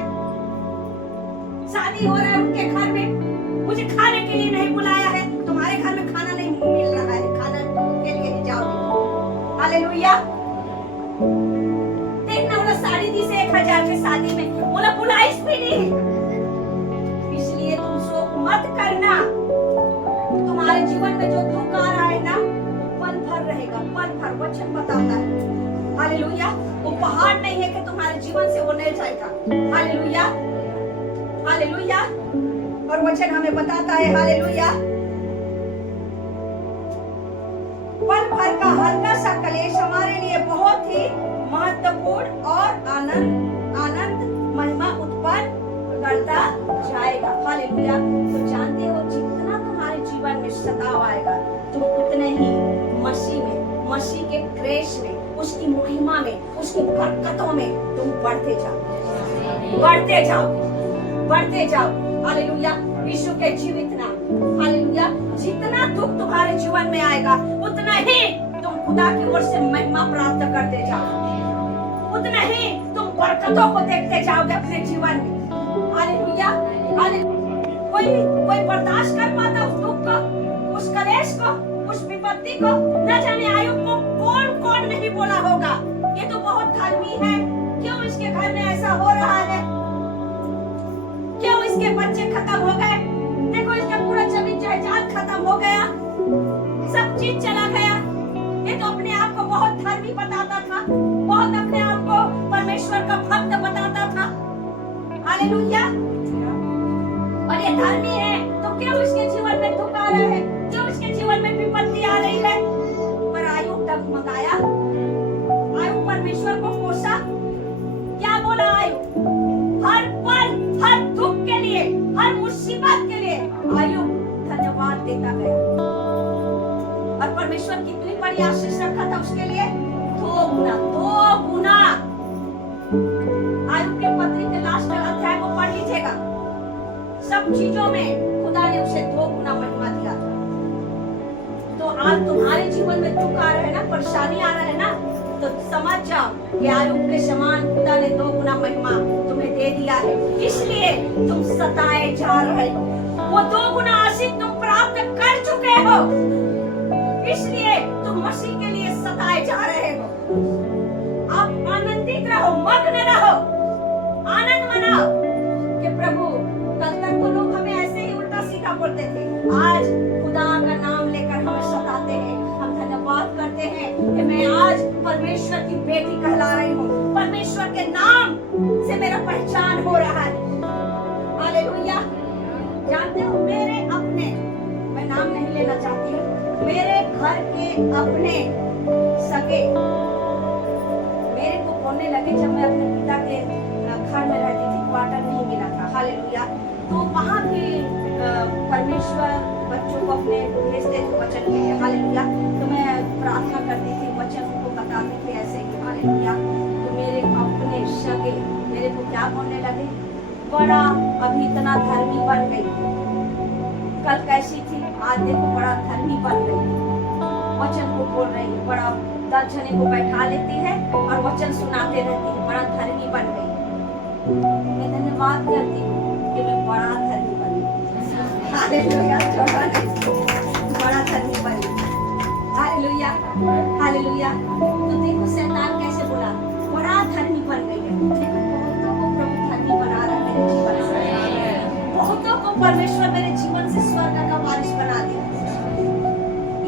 शादी हो रहा है उनके घर में, मुझे खाने के लिए नहीं बुलाया है। तुम्हारे घर में खाना नहीं मिल रहा है, खाना के लिए नहीं जाओगे। हालेलुया। देखना, बोला साड़ी दी से 1000 के शादी में, बोला बुलाइश भी नहीं। इसलिए तुम शोक मत करना। तुम्हारे जीवन में जो दुख आ रहा है ना, वो पल भर रहेगा, पल भर। वचन बताता है। हालेलुया। वो पहाड़ नहीं है कि तुम्हारे जीवन से वो नहीं जाएगा। Hallelujah, hallelujah. और वचन हमें बताता है, हालेलुया, पल भर का हल्का सा कलेश हमारे लिए बहुत ही महत्वपूर्ण और आनंद महिमा उत्पन्न करता जाएगा। हालेलुया। तो जानते हो, जितना तुम्हारे जीवन में सताव आएगा, तुम उतने ही मसीह के ग्रेस में, उसकी महिमा में, उसकी बरकतों में तुम बढ़ते जाओ, बढ़ते जाओ, बढ़ते जाओ। हालेलुया। यीशु के जीवित नाम। हालेलुया। जितना दुख तुम्हारे जीवन में आएगा, उतना ही तुम खुदा की ओर से महिमा प्राप्त करते जाओ, उतना ही तुम बरकतों को देखते जाओगे अपने जीवन में। Hallelujah, hallelujah. कोई बर्दाश्त कर पाता उस दुख को, उस कलेश को, उस विपत्ति को। न जाने आयुब को कौन कौन नहीं बोला होगा, ये तो बहुत धर्मी है, क्यों इसके घर में ऐसा हो रहा है, क्यों इसके बच्चे खत्म हो गए, देखो इसका पूरा जमीन जायदाद खत्म हो गया, सब चीज चला गया। ये तो अपने आप को बहुत धर्मी बताता था, बहुत अपने आप को परमेश्वर का भक्त बताता था। हालेलुया। और ये धर्मी है, तो क्यों इसके जीवन में दुख आ रहा है, क्यों इसके जीवन में विपत्ति आ रही है। पर आयुब डगमगाया, आयुब परमेश्वर को कोसा। क्या बोला आयुब? हर पल, हर दुख के लिए, हर मुसीबत के लिए आयुब धन्यवाद देता गया। और परमेश्वर कितनी बड़ी आशीष रखा था उसके लिए, 2 गुना। आयुब के पत्री के लास्ट अध्याय को पढ़ लीजिएगा। सब चीजों में खुदा ने उसे 2 गुना महिमा दिया था। तो आज तुम्हारे जीवन में दुख आ रहा है ना, परेशानी आ रहा है ना, तो समझ जाओ कि आयुब के समान खुदा ने 2 गुना महिमा तुम्हें दे दिया है। इसलिए तुम सताए जा रहे हो, वो 2 गुना आशीष तुम प्राप्त कर चुके हो, इसलिए तुम मसीह के लिए सताए जा रहे हो। आप आनंदित रहो, मग्न रहो, आनंद मनाओ कि प्रभु, कल तक तो लोग हमें ऐसे आज खुदा का नाम लेकर हमें सताते हैं, हम धन्यवाद करते हैं कि मैं आज परमेश्वर की बेटी कहला रही हूँ, परमेश्वर के नाम से मेरा पहचान हो रहा है। हालेलुया। जानते हो मेरे अपने, मैं नाम नहीं लेना चाहती हूँ, मेरे घर के अपने सगे मेरे को बोलने लगे जब मैं अपने पिता के घर में रहती थी, क्वार्टर नहीं मिला था। हालेलुया। तो वहाँ भी परमेश्वर बच्चों को अपने भेजते थे वचन के लिए। हालेलुया। तो मैं प्रार्थना करती थी, वचन को बताती थी ऐसे ही। हालेलुया। तो मेरे अपने सगे मेरे को क्या बोलने लगे, बड़ा अभी इतना धर्मी बन गई, कल कैसी थी आज देखो बड़ा धर्मी बन गई, वचन को बोल रही है, बड़ा 10 जने को बैठा लेती है और वचन सुनाते रहती है, बड़ा धर्मी बन गई। मैं धन्यवाद करती हूँ कि मैं बड़ा धर्मी बन गई। हालेलुया। बड़ा धर्मी बन गई। हालेलुया। हालेलुया। तो देखो शैतान कैसे बोला, बड़ा धर्मी बन गई है। देखो बहुतों को प्रभु धर्मी बना रहा है मेरे जीवन से, बहुतों को परमेश्वर मेरे जीवन से स्वर्ग का वारिस बना दिया,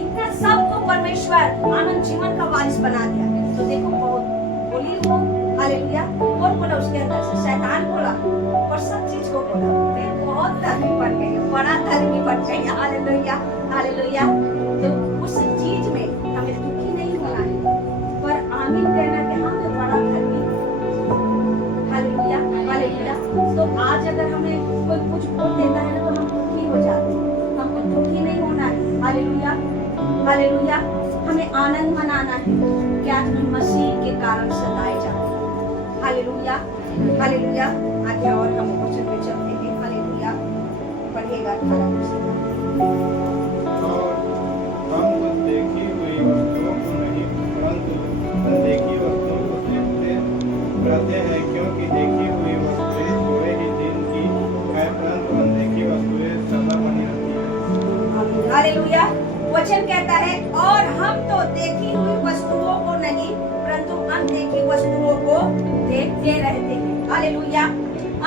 इतना सबको परमेश्वर आनंद जीवन का वारिस बना दिया। तो देखो बहुत बोली वो। हालेलुया। कौन बोला उसके अंदर से, शैतान बोला, और सब चीज को बोला मैं बहुत धर्मी बन गई हूँ, बड़ा धर्मी बन गई। हालेलुया। हालेलुया। तो उस चीज में हमें दुखी नहीं होना है, पर आमीन कहना कि हाँ मैं बड़ा धर्मी हूँ। हालेलुया। हालेलुया। तो आज अगर हमें कोई कुछ बोल देता है ना तो हम दुखी हो जाते हैं, हमको दुखी नहीं होना है। हालेलुया। हालेलुया। हमें आनंद मनाना है कि आज हम मसीह के कारण सताए जाते हैं। हालेलुया। हालेलुया। आगे और हम वचन पे चलते हैं। हालेलुया। पढ़िएगा 18 और हम तो देखी हुई वस्तुओं को नहीं परंतु अनदेखी वस्तुओं को देखते रहते हैं, क्योंकि देखी हुई वस्तुएं थोड़े ही दिन की है परंतु अनदेखी वस्तुएं सदा बनी रहती हैं। हालेलुया। वचन कहता है और हम तो देखी हुई वस्तुओं को नहीं परंतु अनदेखी वस्तुओं को देखते रहते हैं। हालेलुया।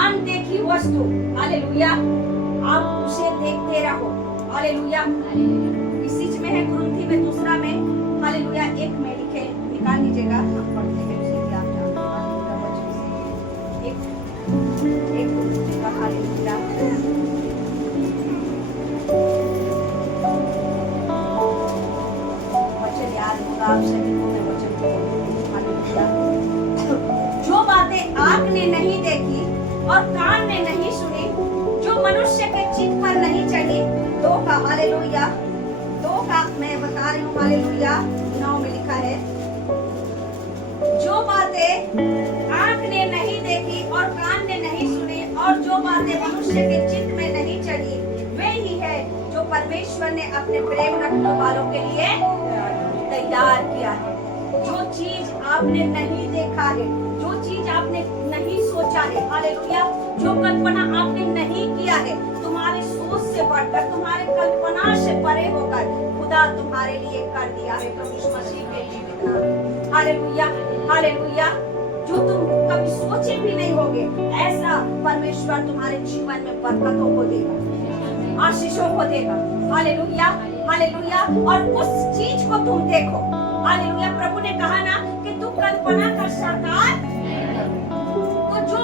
अनदेखी वस्तु, हालेलुया, आप उसे देखते रहो। हालेलुया। इसी में है कुरिन्थी में 2 में, हालेलुया 1 में लिखे, निकाल लीजिएगा, हम पढ़ते हैं उसे भी आप जानते हैं। हालेलुया। वचन से एक कुरिन्थी का, हालेलुया, वचन याद होगा आप सभी को, मैं वचन को हालेलुया। जो बातें आँख ने नहीं देखी और कान ने नहीं सुनी, जो मनुष्य के चित्त पर नहीं चढ़ी, 2 का, हालेलुया, 2 का मैं बता रही हूँ। हालेलुया। 9 में लिखा है, जो बातें आँख ने नहीं देखी और कान ने नहीं सुनी और जो बातें मनुष्य के चित्त में नहीं चढ़ी, वे ही है जो परमेश्वर ने अपने प्रेम रखने वालों के लिए तैयार किया है। जो चीज आपने नहीं देखा है, जो चीज आपने नहीं सोचा है, हालेलुया, जो कल्पना आपने नहीं किया है, तुम्हारी सोच से बढ़कर, तुम्हारे कल्पना से परे होकर खुदा तुम्हारे लिए कर दिया है प्रभु मसीह के जीवित नाम। हालेलुया। हालेलुया। जो तुम कभी सोचे भी नहीं होगे, ऐसा परमेश्वर तुम्हारे जीवन में बरकतों को देगा, आशीषों को देगा। हालेलुया। हालेलुया। और उस चीज को तुम देखो। हालेलुया। प्रभु ने कहा ना कि तू कल्पना कर सरकार, तो जो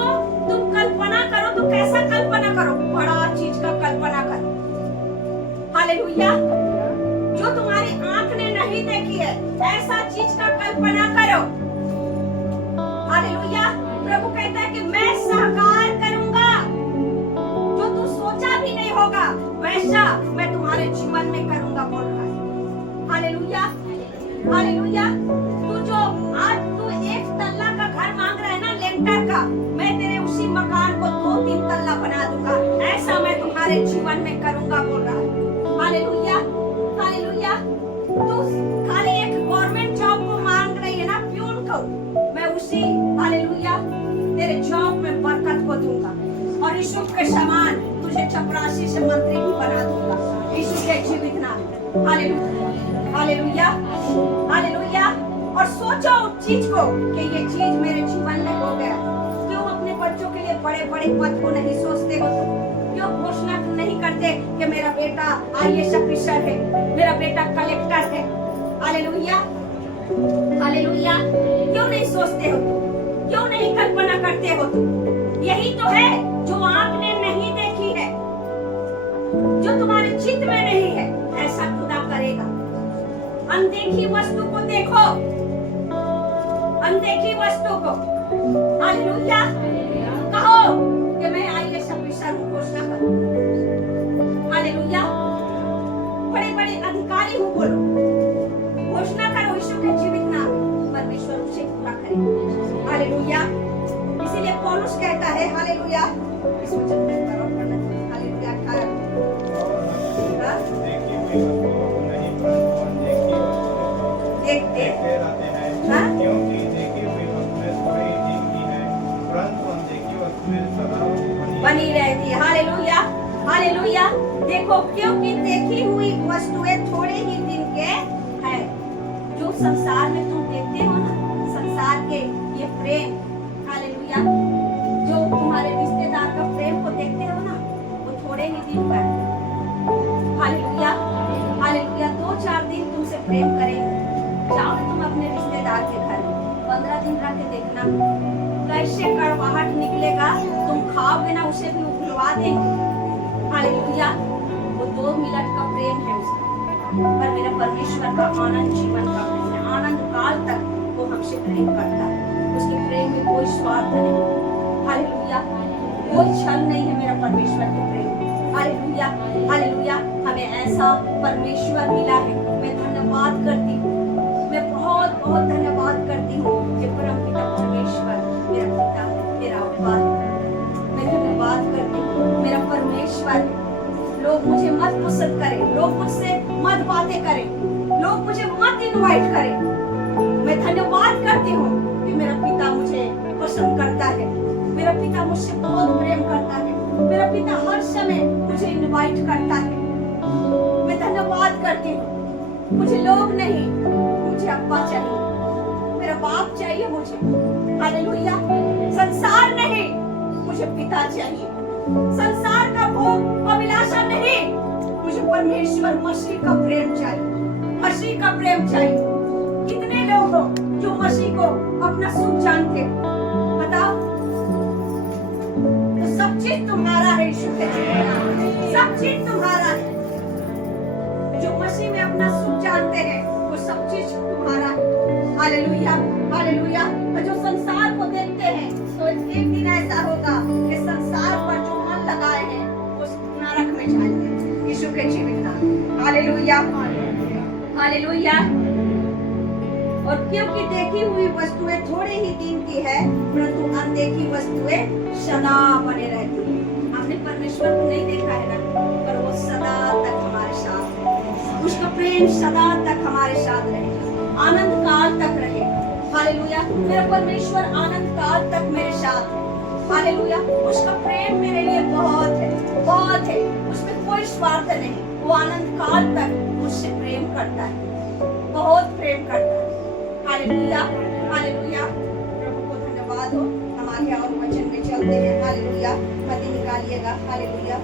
तुम कल्पना करो तो कैसा कल्पना करो, बड़ा चीज का कल्पना करो। हालेलुया। जो तुम्हारी आंख ने नहीं देखी है, ऐसा चीज का कल्पना करो। हालेलुया। प्रभु कहता है कि मैं साकार करूंगा, जो तू सोचा भी नहीं होगा वैसा मैं तुम्हारे जीवन में करूंगा, बोल रहा है। हालेलुया। हालेलुया। तू जो आज तू 1 तल्ला का घर मांग रहा है ना, लेंटर का, मैं तेरे उसी मकान को 2-3 तल्ला बना दूंगा, ऐसा मैं तुम्हारे जीवन में करूंगा, बोल रहा है। हालेलुया। हालेलुया। तू खाली एक गवर्नमेंट जॉब को मांग रही है ना, प्यून को, मैं उसी, हालेलुया, तेरे जॉब में बरकत को दूंगा और यीशु के समान तुझे चपरासी से मंत्री भी बना दूंगा, यीशु के जीवित नाम। हालेलुया। हालेलुया। हालेलुया। और सोचो उस चीज को कि ये चीज मेरे जीवन में हो गया। क्यों अपने बच्चों के लिए बड़े बड़े पद को नहीं सोचते हो? क्यों घोषणा नहीं करते कि मेरा बेटा आईएएस ऑफिसर है, मेरा बेटा कलेक्टर है? Hallelujah, hallelujah. क्यों नहीं सोचते हो तुम? क्यों नहीं कल्पना करते हो तुम? यही तो है जो आंख ने नहीं देखी है, जो तुम्हारे चित्त में नहीं है, ऐसा खुदा करेगा। अनदेखी वस्तु को देखो, अनदेखी वस्तु को। हालेलुया। कहो कि मैं आईएएस ऑफिसर हूं, घोषणा करो। हालेलुया। बड़े बड़े अधिकारी हूं, बोलो, घोषणा करो यीशु के जीवित नाम में, परमेश्वर उसे पूरा करेगा। हालेलुया। इसीलिए पौलुस कहता है, हालेलुया, इस वचन में और पढ़ना चाहिए। हालेलुया। देखी हुई वस्तुओं को नहीं, परंतु अनदेखी वस्तुओं को देखते रहते हैं, क्योंकि देखी हुई वस्तुएं थोड़े ही दिन की हैं, परंतु अनदेखी वस्तुएं सदा बनी रहती है। Hallelujah, hallelujah. देखो, क्योंकि देखी हुई वस्तुएं थोड़े ही दिन के हैं। जो संसार में तुम देखते हो ना, संसार के ये प्रेम, हालेलुया, जो तुम्हारे रिश्तेदार का प्रेम को देखते हो ना, वो थोड़े ही दिन का है। Hallelujah, hallelujah. 2-4 दिन तुमसे प्रेम करेंगे। जाओ तुम अपने रिश्तेदार के घर में 15 दिन रह के देखना, कैसे कड़वाहट निकलेगा। तुम खाओगे ना, उसे भी उगलवा देंगे। हालेलुया। वो 2 मिनट का प्रेम है उसका, पर मेरा परमेश्वर का आनंद जीवन का प्रेम है। आनंद काल तक वो हमसे प्रेम करता है। उसके प्रेम में कोई स्वार्थ नहीं। हालेलुया। कोई छल नहीं है मेरा परमेश्वर के प्रेम। Hallelujah, hallelujah. हमें ऐसा परमेश्वर मिला है। मैं धन्यवाद करती हूँ, मैं बहुत बहुत धन्यवाद करती हूँ कि परमपिता परमेश्वर मेरा पिता, मेरा अब्बा। मैं धन्यवाद करती हूँ मेरा परमेश्वर। लोग मुझे मत पसंद करें, लोग मुझसे मत बातें करें, लोग मुझे मत इनवाइट करें। मैं धन्यवाद करती हूँ कि मेरा पिता मुझे पसंद करता है, मेरा पिता मुझसे बहुत प्रेम करता है, मेरा पिता हर समय मुझे इनवाइट करता है। मैं धन्यवाद करती हूँ। मुझे लोग नहीं, मुझे अब्बा चाहिए, मेरा बाप चाहिए मुझे। हालेलुया। संसार नहीं, मुझे पिता चाहिए। संसार का भोग अभिलाषा नहीं, मुझे परमेश्वर मसीह का प्रेम चाहिए, मसीह का प्रेम चाहिए। कितने लोग हो जो मसीह को अपना सुख जानते हो? बताओ। तो सब चीज तुम्हारा है, यीशु के नाम, सब चीज तुम्हारा है। जो मसीह में अपना सुख जानते हैं, वो सब चीज तुम्हारा है। Hallelujah, hallelujah. तो जो संसार को देखते हैं, तो एक दिन ऐसा होगा कि संसार पर जो मन लगाए हैं वो नरक में जाएंगे, यीशु के जीवित नाम। Hallelujah, hallelujah. और क्योंकि देखी हुई वस्तुएं थोड़े ही दिन की है, परंतु अनदेखी वस्तुएं सदा बने रहती हैं। हमने परमेश्वर को नहीं देखा है ना, पर वो सदा तक हमारे साथ है। उसका प्रेम सदा तक हमारे साथ रहेगा, आनंद काल तक रहेगा। हालेलुया। मेरा परमेश्वर आनंद काल तक मेरे साथ है। हालेलुया। उसका प्रेम मेरे लिए बहुत है, बहुत है। उसमें कोई स्वार्थ नहीं। वो आनंद काल तक मुझसे प्रेम करता है, बहुत प्रेम करता है। Hallelujah, hallelujah. प्रभु को धन्यवाद हो। हम आगे और वचन में चलते हैं। हालेलुया। मत निकालिएगा। हालेलुया।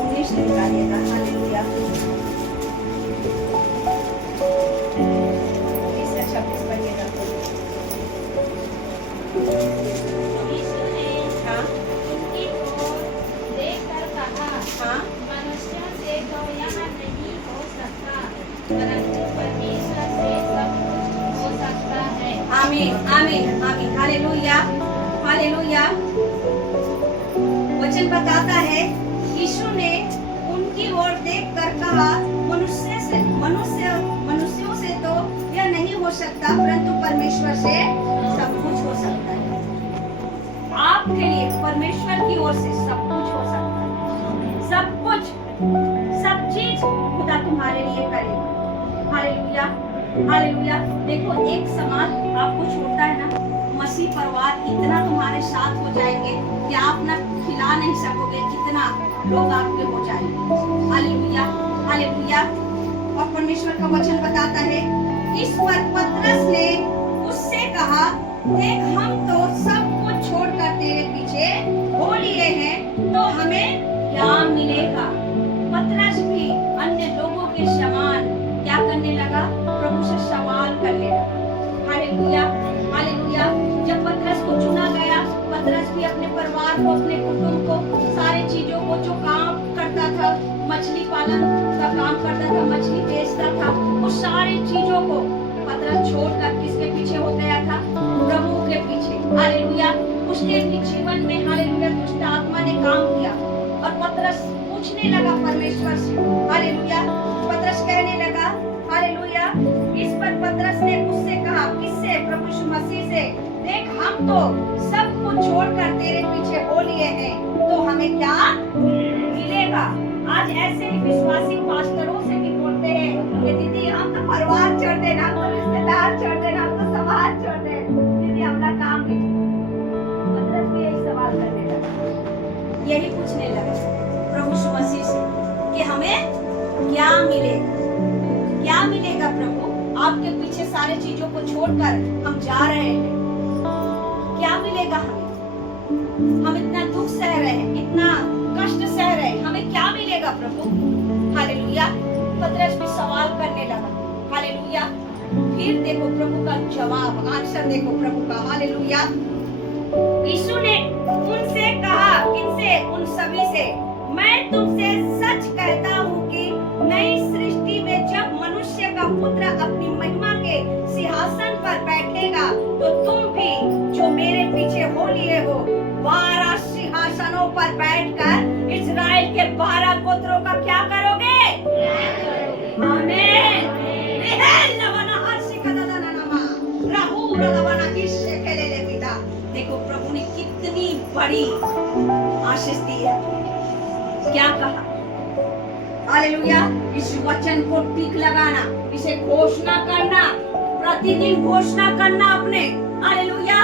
इंग्लिश निकालिएगा। हालेलुया। 26 पढ़िएगा। यीशु ने उनकी ओर देखकर कहा, मनुष्यों से तो यह नहीं हो सकता, परंतु परमेश्वर से सब कुछ हो सकता है। आमीन, आमीन, आमीन। Hallelujah, hallelujah. वचन बताता है, यीशु ने उनकी ओर देखकर कहा, मनुष्यों से तो यह नहीं हो सकता, परंतु परमेश्वर से सब कुछ हो सकता है। आपके लिए परमेश्वर की ओर से सब कुछ हो सकता है। सब कुछ, सब चीज खुदा तुम्हारे लिए करेगा। Hallelujah, hallelujah. देखो, एक समान आपको छूटता है ना, मसीह परिवार इतना तुम्हारे साथ हो जाएंगे कि आप ना खिला नहीं सकोगे, जितना लोग आपके हो जाएंगे। Hallelujah, hallelujah. और परमेश्वर का वचन बताता है, इस पर पतरस ने उससे कहा, देख हम तो सब कुछ छोड़कर तेरे पीछे हो लिए हैं, तो हमें क्या मिलेगा? पतरस भी अन्य लोगों के समान क्या करने लगा? प्रभु से सवाल करने लगा। Hallelujah, hallelujah. जब पतरस को चुना गया, पतरस भी अपने परिवार को, अपने कुटुंब को, सारे चीजों को, जो काम करता था, मछली पालन का काम करता था, मछली बेचता था, वो सारी चीजों को पतरस छोड़कर किसके पीछे हो गया था? प्रभु के पीछे। हालेलुया। उसके जीवन में हालेलुया दुष्ट आत्मा ने काम किया और पतरस पूछने लगा परमेश्वर से। हालेलुया। पतरस कहने लगा, हालेलुया, इस पर पतरस ने उससे कहा, किससे? प्रभु यीशु मसीह से, देख हम तो सब कुछ छोड़कर तेरे पीछे हो लिए हैं, तो हमें क्या मिलेगा? आज ऐसे ही विश्वासी पास्टरों से भी बोलते हैं कि दीदी हम तो परिवार छोड़ देना, हम तो रिश्तेदार छोड़ देना, हम तो समाज छोड़ देना, दीदी हमारा काम नहीं। पतरस भी यही सवाल करने लगा, यही पूछने लगा प्रभु यीशु मसीह से कि हमें क्या मिलेगा? क्या मिलेगा प्रभु? आपके पीछे सारे चीजों को छोड़कर हम जा रहे हैं, क्या मिलेगा हमें? हम इतना दुख सह रहे हैं, इतना कष्ट सह रहे हैं, हमें क्या मिलेगा प्रभु? हालेलुया। पतरस भी सवाल करने लगा। हालेलुया। फिर देखो प्रभु का जवाब, आंसर देखो प्रभु का। हालेलुया। यीशु ने उनसे कहा, किनसे? उन सभी से, मैं तुमसे सच कहता हूँ कि नई सृष्टि में जब मनुष्य का पुत्र अपनी महिमा के सिंहासन पर बैठेगा, तो तुम भी जो मेरे पीछे हो लिए हो 12 सिंहासनों पर बैठकर इस्राएल के 12 गोत्रों का क्या करोगे? आमीन। देखो प्रभु ने कितनी बड़ी आशीष दी है। क्या कहा? हालेलुया। इस वचन को टिक लगाना, इसे घोषणा करना, प्रतिदिन घोषणा करना अपने। हालेलुया।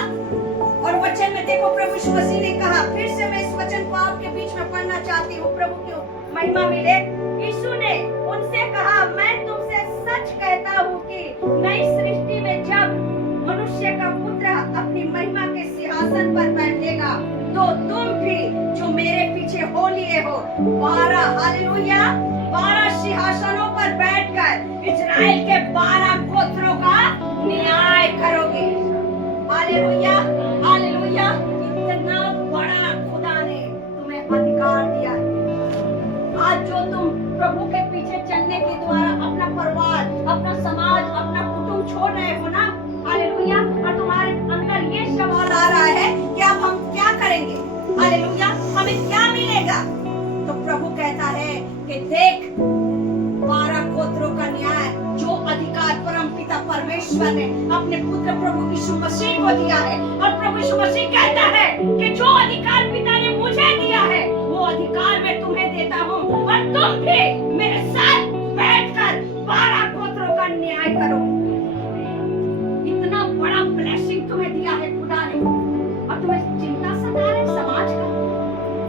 और वचन में देखो प्रभु यीशु मसीह ने कहा, फिर से मैं इस वचन को आपके बीच में पढ़ना चाहती हूँ, प्रभु की महिमा मिले। यीशु ने उनसे कहा, मैं तुमसे सच कहता हूँ कि नई सृष्टि में जब मनुष्य का पुत्र अपनी महिमा के सिंहासन पर बैठेगा, तो तुम भी जो मेरे पीछे हो लिए हो 12, हालेलुया, 12 सिंहासनों पर बैठकर इस्राएल के 12 गोत्रों का न्याय करोगे। Hallelujah, hallelujah. इतना बड़ा खुदा ने तुम्हें अधिकार दिया है। आज जो तुम प्रभु के पीछे चलने के द्वारा अपना परिवार, अपना समाज, अपना कुटुंब छोड़ रहे हो ना, हालेलुया, और तुम्हारे अंदर ये सवाल आ रहा है कि अब हम क्या करेंगे? हालेलुया, हमें क्या मिलेगा? तो प्रभु कहता है कि देख 12 गोत्रों का न्याय, जो अधिकार परम पिता परमेश्वर ने अपने पुत्र प्रभु यीशु मसीह को दिया है, और प्रभु यीशु मसीह कहता है कि जो अधिकार पिता ने मुझे दिया है, वो अधिकार मैं तुम्हें देता हूँ, और तुम भी मेरे साथ बैठकर 12 गोत्रों का न्याय करो। इतना बड़ा ब्लेसिंग तुम्हें दिया है खुदा ने, और तुम्हें चिंता सता रहे समाज का?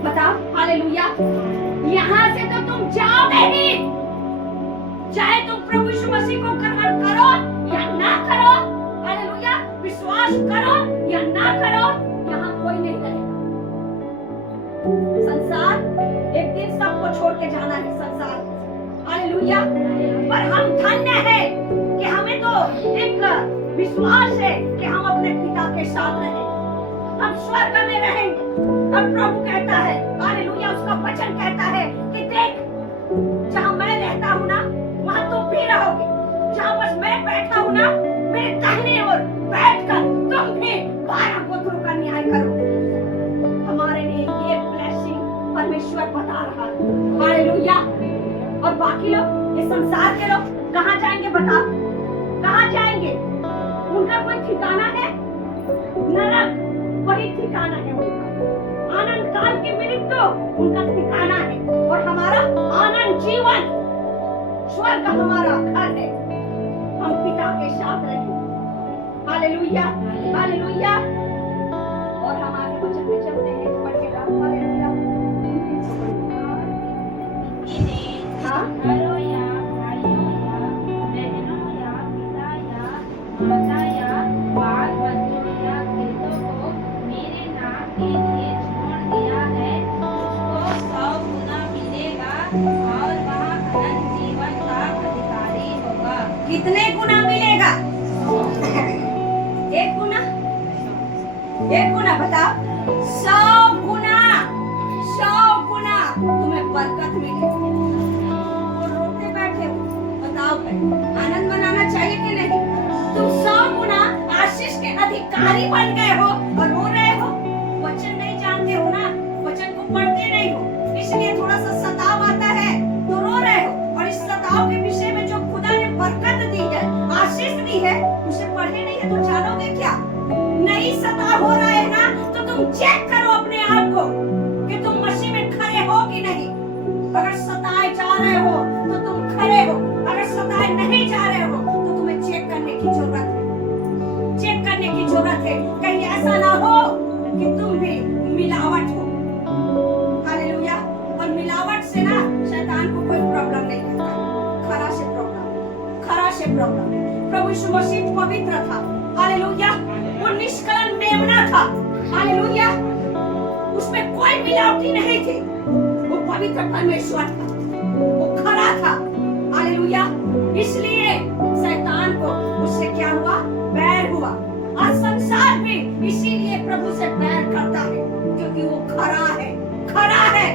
बताओ। हालेलुया। यहाँ से तो तुम जाओगे ही, चाहे तुम प्रभु यीशु मसीह को ग्रहण करो या ना करो, हालेलुया, विश्वास करो या ना करो, यहाँ कोई नहीं रहेगा। संसार एक दिन सबको छोड़ के जाना है, संसार, हालेलुया। पर हम धन्य हैं कि हमें तो एक विश्वास है कि हम अपने पिता के साथ रहेंगे, हम स्वर्ग में रहेंगे। अब प्रभु कहता है, हालेलुया, उसका वचन कहता है कि देख, जहाँ मैं रहता हूँ ना, वहाँ तुम भी रहोगे। जहाँ बस मैं बैठा हूँ ना, मेरे दाहिने ओर बैठकर तुम भी 12 गोत्रों का न्याय करो। हमारे लिए ये ब्लेसिंग परमेश्वर बता रहा है। हालेलुया। और बाकी लोग, ये संसार के लोग कहाँ जाएंगे? बता, कहाँ जाएंगे? उनका कोई ठिकाना है? नरक वही ठिकाना है उनका। आनंद काल के मिलित तो उनका ठिकाना है, और हमारा आनंद जीवन स्वर्ग हमारा घर है। हम पिता के साथ रहेंगे। Hallelujah, hallelujah. और हम आगे वचन में चलते हैं, पढ़ेगा। हालेलुया। घरों या भाइयों या कितने गुना मिलेगा? 1 गुना, 1 गुना, बताओ। 100 गुना, 100 गुना तुम्हें बरकत मिलेगी। और रोते बैठे हो, बताओ भाई, आनंद मनाना चाहिए कि नहीं? तुम 100 गुना आशीष के अधिकारी बन गए हो और रो रहे हो। वचन नहीं जानते हो ना, वचन को पढ़ते नहीं हो, इसलिए थोड़ा सा सताव आता है तो रो रहे हो। और इस सताव के विषय में जो खुदा ने बरकत दी है, आशीष दी है, उसे पढ़े नहीं है तो जानोगे क्या? नहीं सताव हो रहा है ना, तो तुम चेक करो अपने आप को कि तुम मसीह में खड़े हो कि नहीं। अगर सताए जा रहे हो तो तुम खड़े हो, अगर सताए नहीं जा रहे हो तो तुम्हें चेक करने की जरूरत है, चेक करने की जरूरत है। कहीं ऐसा ना हो कि तुम भी मिलावट हो। हालेलुया। और मिलावट से ना शैतान को कोई प्रॉब्लम नहीं करता, खरा से प्रॉब्लम, खरा से प्रॉब्लम। प्रभु यीशु मसीह पवित्र था, हालेलुया। वो निष्कलन मेमना था, हालेलुया। उसमें कोई मिलावटी नहीं थी, वो पवित्र परमेश्वर था, वो खरा था, हालेलुया। इसलिए शैतान को उससे क्या हुआ? बैर हुआ। और संसार भी इसीलिए प्रभु से बैर करता है, क्योंकि वो खरा है, खरा है,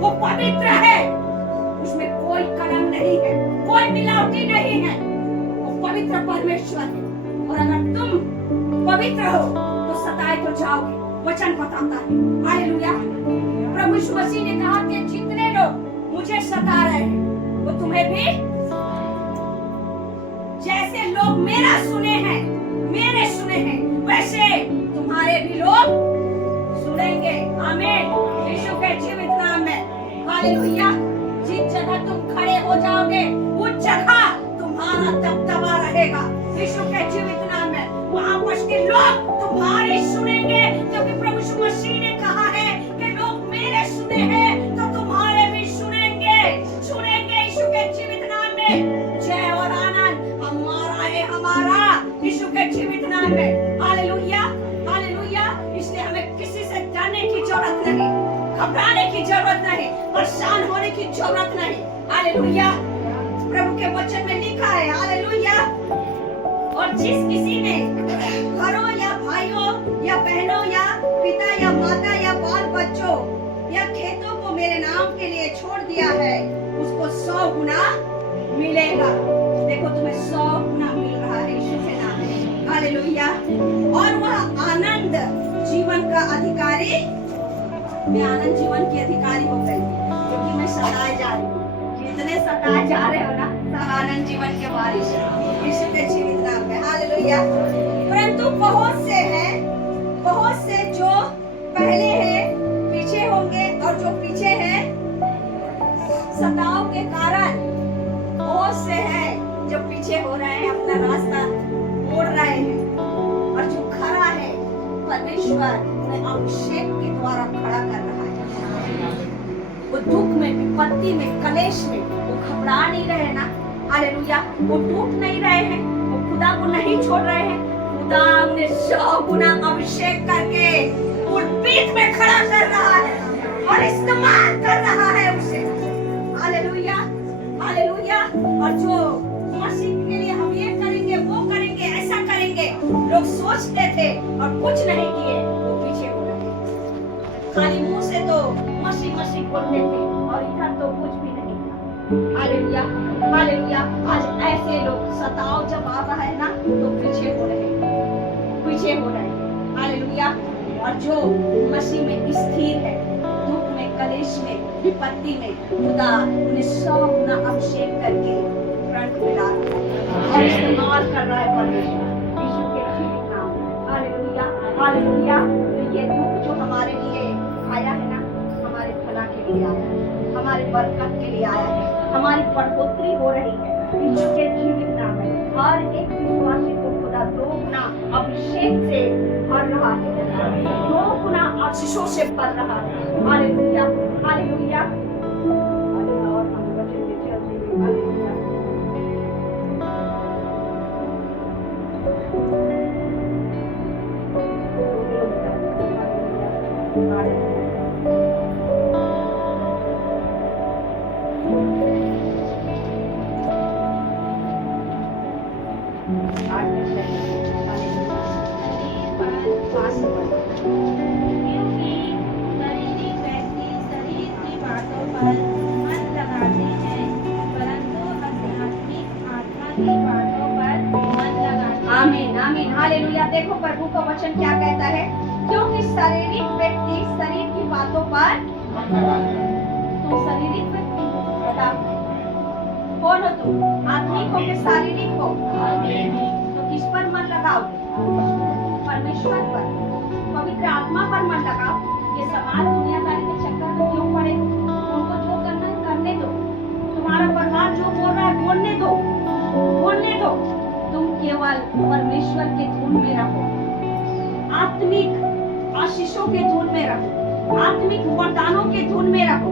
वो पवित्र है, उसमें कोई कलंक नहीं है, कोई मिलावटी नहीं है, वो पवित्र परमेश्वर है। और अगर तुम पवित्र हो तो सताए तो जाओगे, वचन बताता है, हालेलुया। प्रभु यीशु मसीह ने कहा कि जितने लोग मुझे सता रहे हैं वो तुम्हें भी, जैसे लोग मेरा सुने हैं, मेरे सुने हैं, वैसे तुम्हारे भी लोग सुनेंगे। आमीन। यीशु के जीवित नाम में, हालेलुया। जिस जगह तुम खड़े हो जाओगे उस जगह तुम्हारा दबदबा रहेगा। यीशु के जीवित नाम में वहां पर के लोग तुम्हारी सुनेंगे, क्योंकि प्रभु यीशु मसीह ने कहा है कि लोग मेरे सुने हैं तो तुम्हारे भी सुनेंगे, सुनेंगे। यीशु के जीवित नाम में जय और आनंद हमारा है, हमारा यीशु के जीवित नाम में, हालेलुया, हालेलुया। इसलिए हमें किसी से डरने की जरूरत नहीं, घबराने की जरूरत नहीं, परेशान होने की जरूरत नहीं, हालेलुया। प्रभु के वचन में लिखा है, हालेलुया। और जिस किसी ने घरों या भाइयों या बहनों या पिता या माता या बाल बच्चों या खेतों को मेरे नाम के लिए छोड़ दिया है, उसको 100 गुना मिलेगा। देखो तुम्हें 100 गुना मिल रहा है यीशु के नाम में, हालेलुया। और वह आनंद जीवन का अधिकारी, मैं आनंद जीवन की अधिकारी हो गई क्योंकि मैं सताए जा रही हूँ। जितने सताए जा रहे हो ना, सब आनंद जीवन के वारिस यीशु के जीवित नाम में, हालेलुया। परंतु बहुत से हैं, बहुत से जो पहले हैं पीछे होंगे, और जो पीछे हैं सताव के कारण, बहुत से हैं जो पीछे हो रहे हैं, अपना रास्ता मोड़ रहे हैं। और जो खड़ा है परमेश्वर उन्हें अभिषेक के द्वारा खड़ा कर रहा है। वो दुख में, विपत्ति में, कलेश में वो घबरा नहीं रहे ना, हालेलुया। वो टूट नहीं रहे हैं, वो खुदा को नहीं छोड़ रहे हैं। खुदा उन्हें 100 गुना अभिषेक करके पीठ में खड़ा कर रहा है और इस्तेमाल कर रहा है उसे, हालेलुया, हालेलुया। और जो मसीह के लिए हम ये करेंगे, वो करेंगे, ऐसा करेंगे, लोग सोचते थे और कुछ नहीं किए, वो पीछे हो रहे। खाली मुंह से तो मसीह मसीह बोलते थे और इधर तो कुछ भी नहीं था, हालेलुया, हालेलुया। आज ऐसे लोग सताव जब आ रहा है ना तो पीछे हो रहे, पीछे हो रहे, हालेलुया। और जो मसीह में स्थिर है, दुख में, कलेश में, विपत्ति में, खुदा उन्हें 100 गुना अभिषेक करके फ्रंट में ला रहा है और इस्तेमाल कर रहा है परमेश्वर यीशु के जीवित नाम में, हालेलुया, हालेलुया। तो ये दुख जो हमारे लिए आया है ना, हमारे भला के लिए आया है, हमारे बरकत के लिए आया है, हमारी बढ़ोतरी हो रही है यीशु के जीवित नाम में। हर एक विश्वासी को खुदा 2 गुना अभिषेक से भर रहा है, 2 गुना आशीषों से भर रहा है, हालेलुया, हालेलुया। और हम वचन में चलते हैं, हालेलुया। का वचन क्या कहता है? क्योंकि शारीरिक व्यक्ति शरीर की बातों पर, तुम शारीरिक व्यक्ति बताओ कौन हो तुम? आत्मिक हो के शारीरिक हो? तो किस पर मन लगाओगे? परमेश्वर पर, पवित्र आत्मा पर मन लगाओ। ये समाज दुनियादारी के चक्कर में क्यों पड़े? उनको जो करना है करने दो। तुम्हारा परिवार जो बोल रहा है बोलने दो, बोलने दो। तुम केवल परमेश्वर के धुन में रहो, आत्मिक आशीषों के धुन में रहो, आत्मिक वरदानों के धुन में रहो,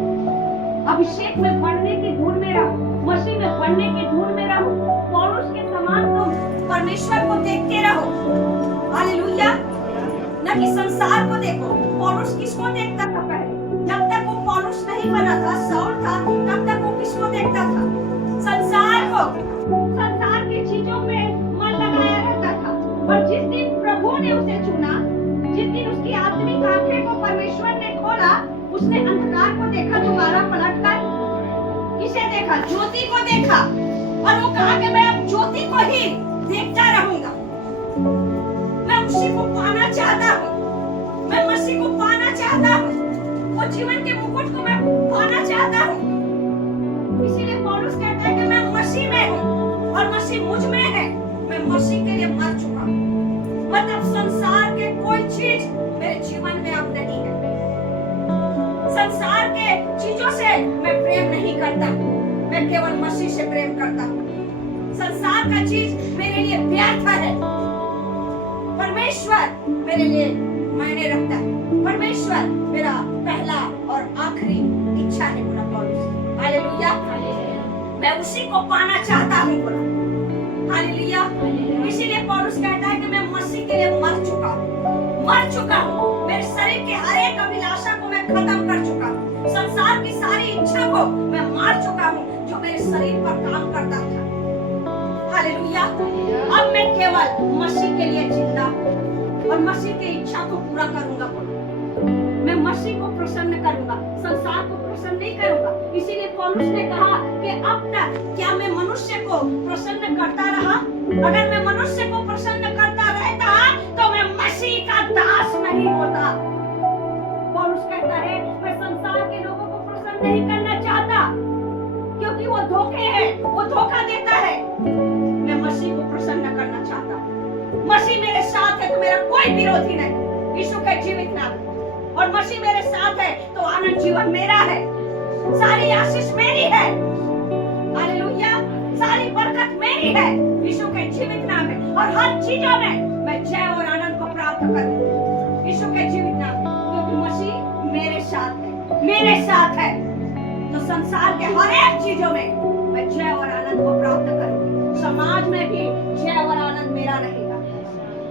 अभिषेक में बढ़ने की धुन में रहो, मसीह में बढ़ने की धुन में रहो। पौलुस के समान तुम परमेश्वर को देखते रहो। हालेलुया। न कि संसार को देखो। पौलुस किसको देखता था पहले? जब तक वो पौलुस नहीं बना था, शाऊल था, तब तक वो किसको देखता था? संसार को, संसार की चीजों में मन लगाया रहता था। और जिस दिन प्रभु ने उसे चुना, जिस दिन उसकी आत्मिक आंखें को परमेश्वर ने खोला, उसने अंधकार को देखा दोबारा पलटकर। किसे देखा? ज्योति को देखा। और वो कहा कि मैं अब ज्योति को ही देखता रहूंगा। मैं उसी को पाना चाहता हूँ, मैं मसीह को पाना चाहता हूँ, वो जीवन के मुकुट को मैं पाना चाहता हूँ। इसीलिए पौलुस कहता है कि मैं मसीह में हूँ और मसीह मुझ में है। मैं मसीह के लिए मर चुका हूँ। मतलब संसार के कोई चीज मेरे जीवन में अब नहीं है। संसार के चीजों से मैं प्रेम नहीं करता, मैं केवल मसीह से प्रेम करता हूँ। संसार का चीज मेरे लिए व्यर्थ है। परमेश्वर मेरे लिए मायने रखता है। परमेश्वर मेरा पहला और आखिरी इच्छा है, बोला पौलुस। हालेलुया। मैं उसी को पाना चाहता हूँ, बोला। हालेलुया। इसीलिए पौलुस कहता है कि मैं मसीह के लिए मर चुका हूँ, मर चुका हूँ। मेरे शरीर के हर एक अभिलाषा को मैं खत्म कर चुका हूँ। संसार की सारी इच्छा को मैं मार चुका हूँ जो मेरे शरीर पर काम करता था। हालेलुया। अब मैं केवल मसीह के लिए जिंदा हूँ और मसीह की इच्छा को पूरा करूंगा। मैं मसीह को प्रसन्न करूंगा, संसार को प्रसन्न नहीं करूंगा। इसीलिए पौलुस ने कहा कि अब तक क्या मैं मनुष्य को प्रसन्न करता रहा? अगर मैं मनुष्य को प्रसन्न करता रहता तो मैं मसीह का दास नहीं होता। पौलुस कहता है मैं संसार के लोगों को प्रसन्न नहीं करना चाहता, क्योंकि वो धोखे हैं, वो धोखा देता है। मैं मसीह को प्रसन्न करना चाहता हूँ। मसीह मेरे साथ है तो मेरा कोई विरोधी नहीं, यीशु का जीवित नाम। और मसीह मेरे साथ है तो आनंद जीवन मेरा है, सारी आशीष मेरी है। हालेलुया। सारी बरकत मेरी है, यीशु के जीवित नाम में। और हर चीजों में मैं जय और आनंद को प्राप्त करूं, यीशु के जीवित नाम में, क्योंकि मसीह मेरे साथ है, मेरे साथ है। तो संसार के हर एक चीजों में मैं जय और आनंद को प्राप्त करूंगी। समाज में भी जय और आनंद मेरा रहेगा,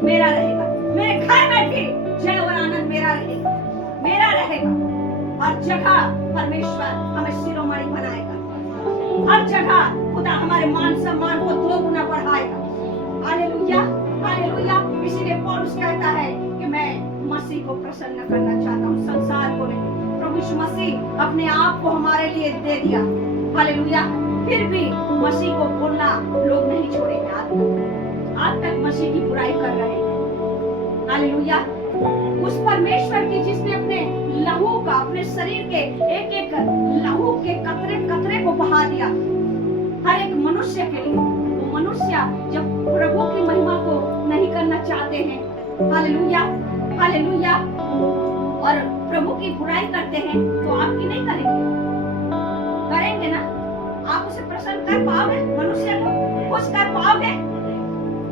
मेरा रहेगा। मेरे घर में भी जय और आनंद मेरा रहेगा, मेरा रहेगा। हर जगह परमेश्वर हमें शिरोमणि बनाएगा, हर जगह खुदा हमारे मान सम्मान को दो गुना बढ़ाएगा। Hallelujah, hallelujah. इसीलिए पौलुस कहता है कि मैं मसीह को प्रसन्न करना चाहता हूँ, संसार को नहीं। प्रभु यीशु मसीह अपने आप को हमारे लिए दे दिया। हालेलुया। फिर भी मसीह को बोलना लोग नहीं छोड़ेंगे। आज तक मसीह की बुराई कर रहे हैं। हालेलुया। उस परमेश्वर की जिसने अपने लहू का, अपने शरीर के एक एक लहू के कतरे कतरे को बहा दिया हर एक मनुष्य के लिए। वो मनुष्य जब प्रभु की महिमा को नहीं करना चाहते हैं, हालेलुया, हालेलुया, और प्रभु की बुराई करते हैं, तो आपकी नहीं करेंगे? करेंगे ना? आप उसे प्रसन्न कर पाओगे? मनुष्य को खुश कर पाओगे?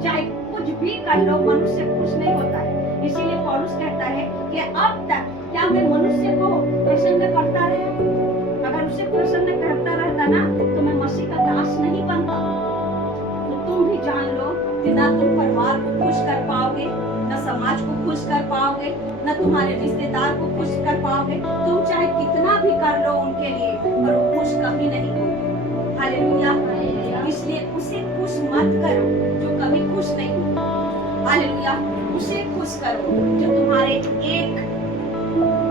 चाहे कुछ भी कर लो, मनुष्य खुश नहीं होता है। इसीलिए पौलुस कहता है कि अब तक क्या मैं मनुष्य को प्रसन्न करता रहा? अगर उसे प्रसन्न करता रहता ना, तो मैं मसीह का दास नहीं बनता। तो तुम भी जान लो कि ना तुम परिवार को खुश कर पाओगे, न समाज को खुश कर पाओगे, न तुम्हारे रिश्तेदार को खुश कर पाओगे। तुम चाहे कितना भी कर लो उनके लिए, पर वो खुश कभी नहीं होंगे। हालेलुया। इसलिए उसे खुश मत करो जो कभी खुश नहीं होगा। हालेलुया। उसे खुश करो जो तुम्हारे एक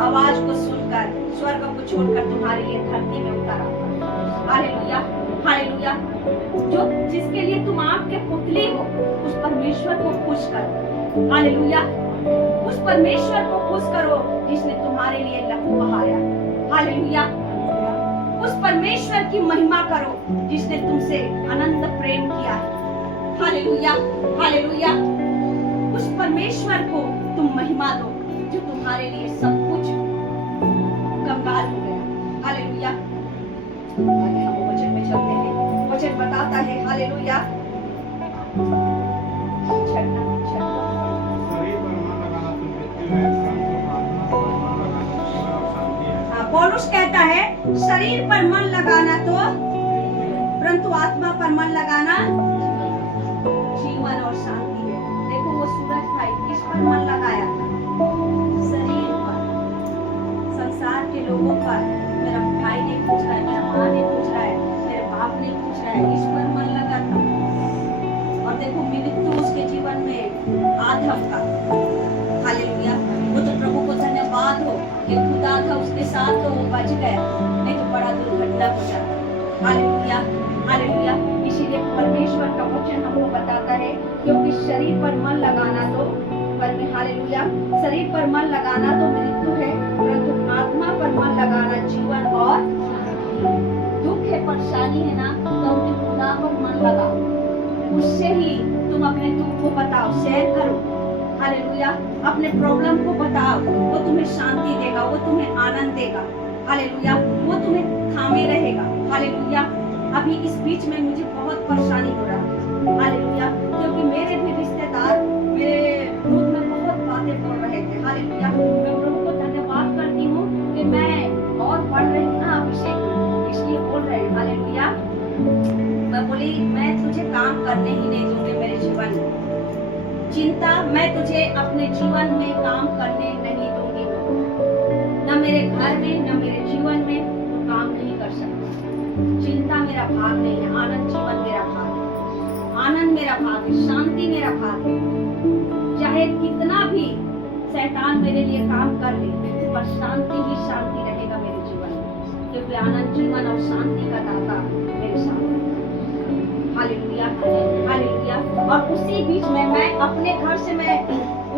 आवाज को सुनकर स्वर्ग को छोड़कर तुम्हारे लिए धरती में उतारा। Hallelujah, hallelujah. जो जिसके लिए तुम आग के पुतली हो, उस परमेश्वर को खुश करो। हालेलुया। उस परमेश्वर को खुश करो जिसने तुम्हारे लिए लहू बहाया। हालेलुया। उस परमेश्वर की महिमा करो जिसने तुमसे अनंत प्रेम किया है। Hallelujah, hallelujah. उस परमेश्वर को तुम महिमा दो जो तुम्हारे लिए सब कुछ कंगाल हो गया। हालेलुया। आगे हम वचन में चलते हैं। वचन बताता है, हालेलुया, शरीर पर मन लगाना तो मृत्यु है, परंतु आत्मा पर मन लगाना जीवन और शांति है। पौलुस कहता है शरीर पर मन लगाना तो, परंतु आत्मा पर मन लगाना जीवन और शांति है। देखो वो सूरज भाई किस पर मन लगाया था? शरीर पर, संसार के लोगों पर। मेरा भाई ने पूछ रहा है, मेरा माँ ने पूछ रहा है, मेरे बाप ने पूछ रहा है, इस पर मन लगा था। और देखो मृत्यु उसके जीवन में आधम का। हालेलुया। वो तो प्रभु को धन्यवाद हो कि खुदा था उसके साथ तो वो बच गया, नहीं तो बड़ा दुर्घटना हो जाता। Hallelujah, hallelujah. इसीलिए परमेश्वर का वचन हमको बताता है क्योंकि शरीर पर मन लगाना तो, हालेलुया, शरीर पर मन लगाना तो मृत्यु है, परंतु आत्मा पर मन लगाना जीवन और दुख है, परेशानी है ना, तो अपने खुदा पर मन लगाओ। उससे ही तुम अपने दुख को बताओ, शेयर करो। हालेलुया। अपने प्रॉब्लम को बताओ, वो तुम्हें शांति देगा, वो तुम्हें आनंद देगा। हालेलुया। वो तुम्हें थामे रहेगा। हालेलुया। अभी इस बीच में मुझे बहुत परेशानी हो रहा है। हालेलुया। क्योंकि मेरे भी रिश्तेदार मेरे मुंह में बहुत बातें बोल रहे थे। हालेलुया। मैं प्रभु को धन्यवाद करती हूँ कि मैं और बढ़ रही हूँ ना अभिषेक, इसलिए बोल रहे हैं। हालेलुया। मैं बोली मैं तुझे काम करने ही नहीं दूंगी मेरे जीवन में। चिंता मैं तुझे अपने जीवन में काम करने नहीं दूंगी। न मेरे घर में न मेरे जीवन में तू काम नहीं कर सकता। चिंता मेरा भाग नहीं है, आनंद जीवन मेरा भाग है। आनंद मेरा भाग है, शांति मेरा भाग है। चाहे कितना भी शैतान मेरे लिए काम कर ले, पर शांति ही शांति रहेगा मेरे जीवन में, क्योंकि आनंद जीवन और शांति का दाता मेरे साथ है। Hallelujah, hallelujah. और उसी बीच में मैं अपने घर से मैं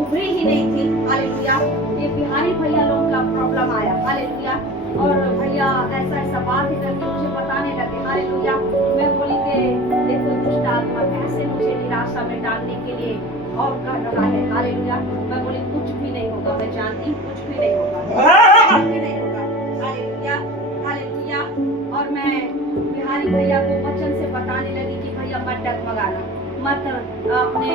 उभरी ही नहीं थी। हालेलुया। ये बिहारी भैया लोग का प्रॉब्लम आया। हालेलुया। और भैया ऐसा ऐसा बात ही करके मुझे बताने लगे। हालेलुया। मैं बोली कि देखो दुष्ट आत्मा कैसे मुझे निराशा में डालने के लिए और कर रहा है। हालेलुया। मैं बोली कुछ भी नहीं होगा, मैं जानती हूँ कुछ भी नहीं होगा, कुछ भी नहीं होगा। Hallelujah, hallelujah. और मैं बिहारी भैया को वचन से बताने लगी कि भैया मत डगमगाना, मत अपने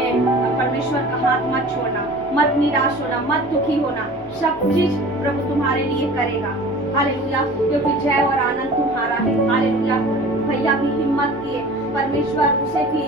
परमेश्वर का हाथ मत छोड़ना, मत निराश होना, मत दुखी होना। सब चीज प्रभु तुम्हारे लिए करेगा। हालेलुया। क्योंकि जय और आनंद तुम्हारा है। हालेलुया। भैया भी हिम्मत किए, परमेश्वर उसे भी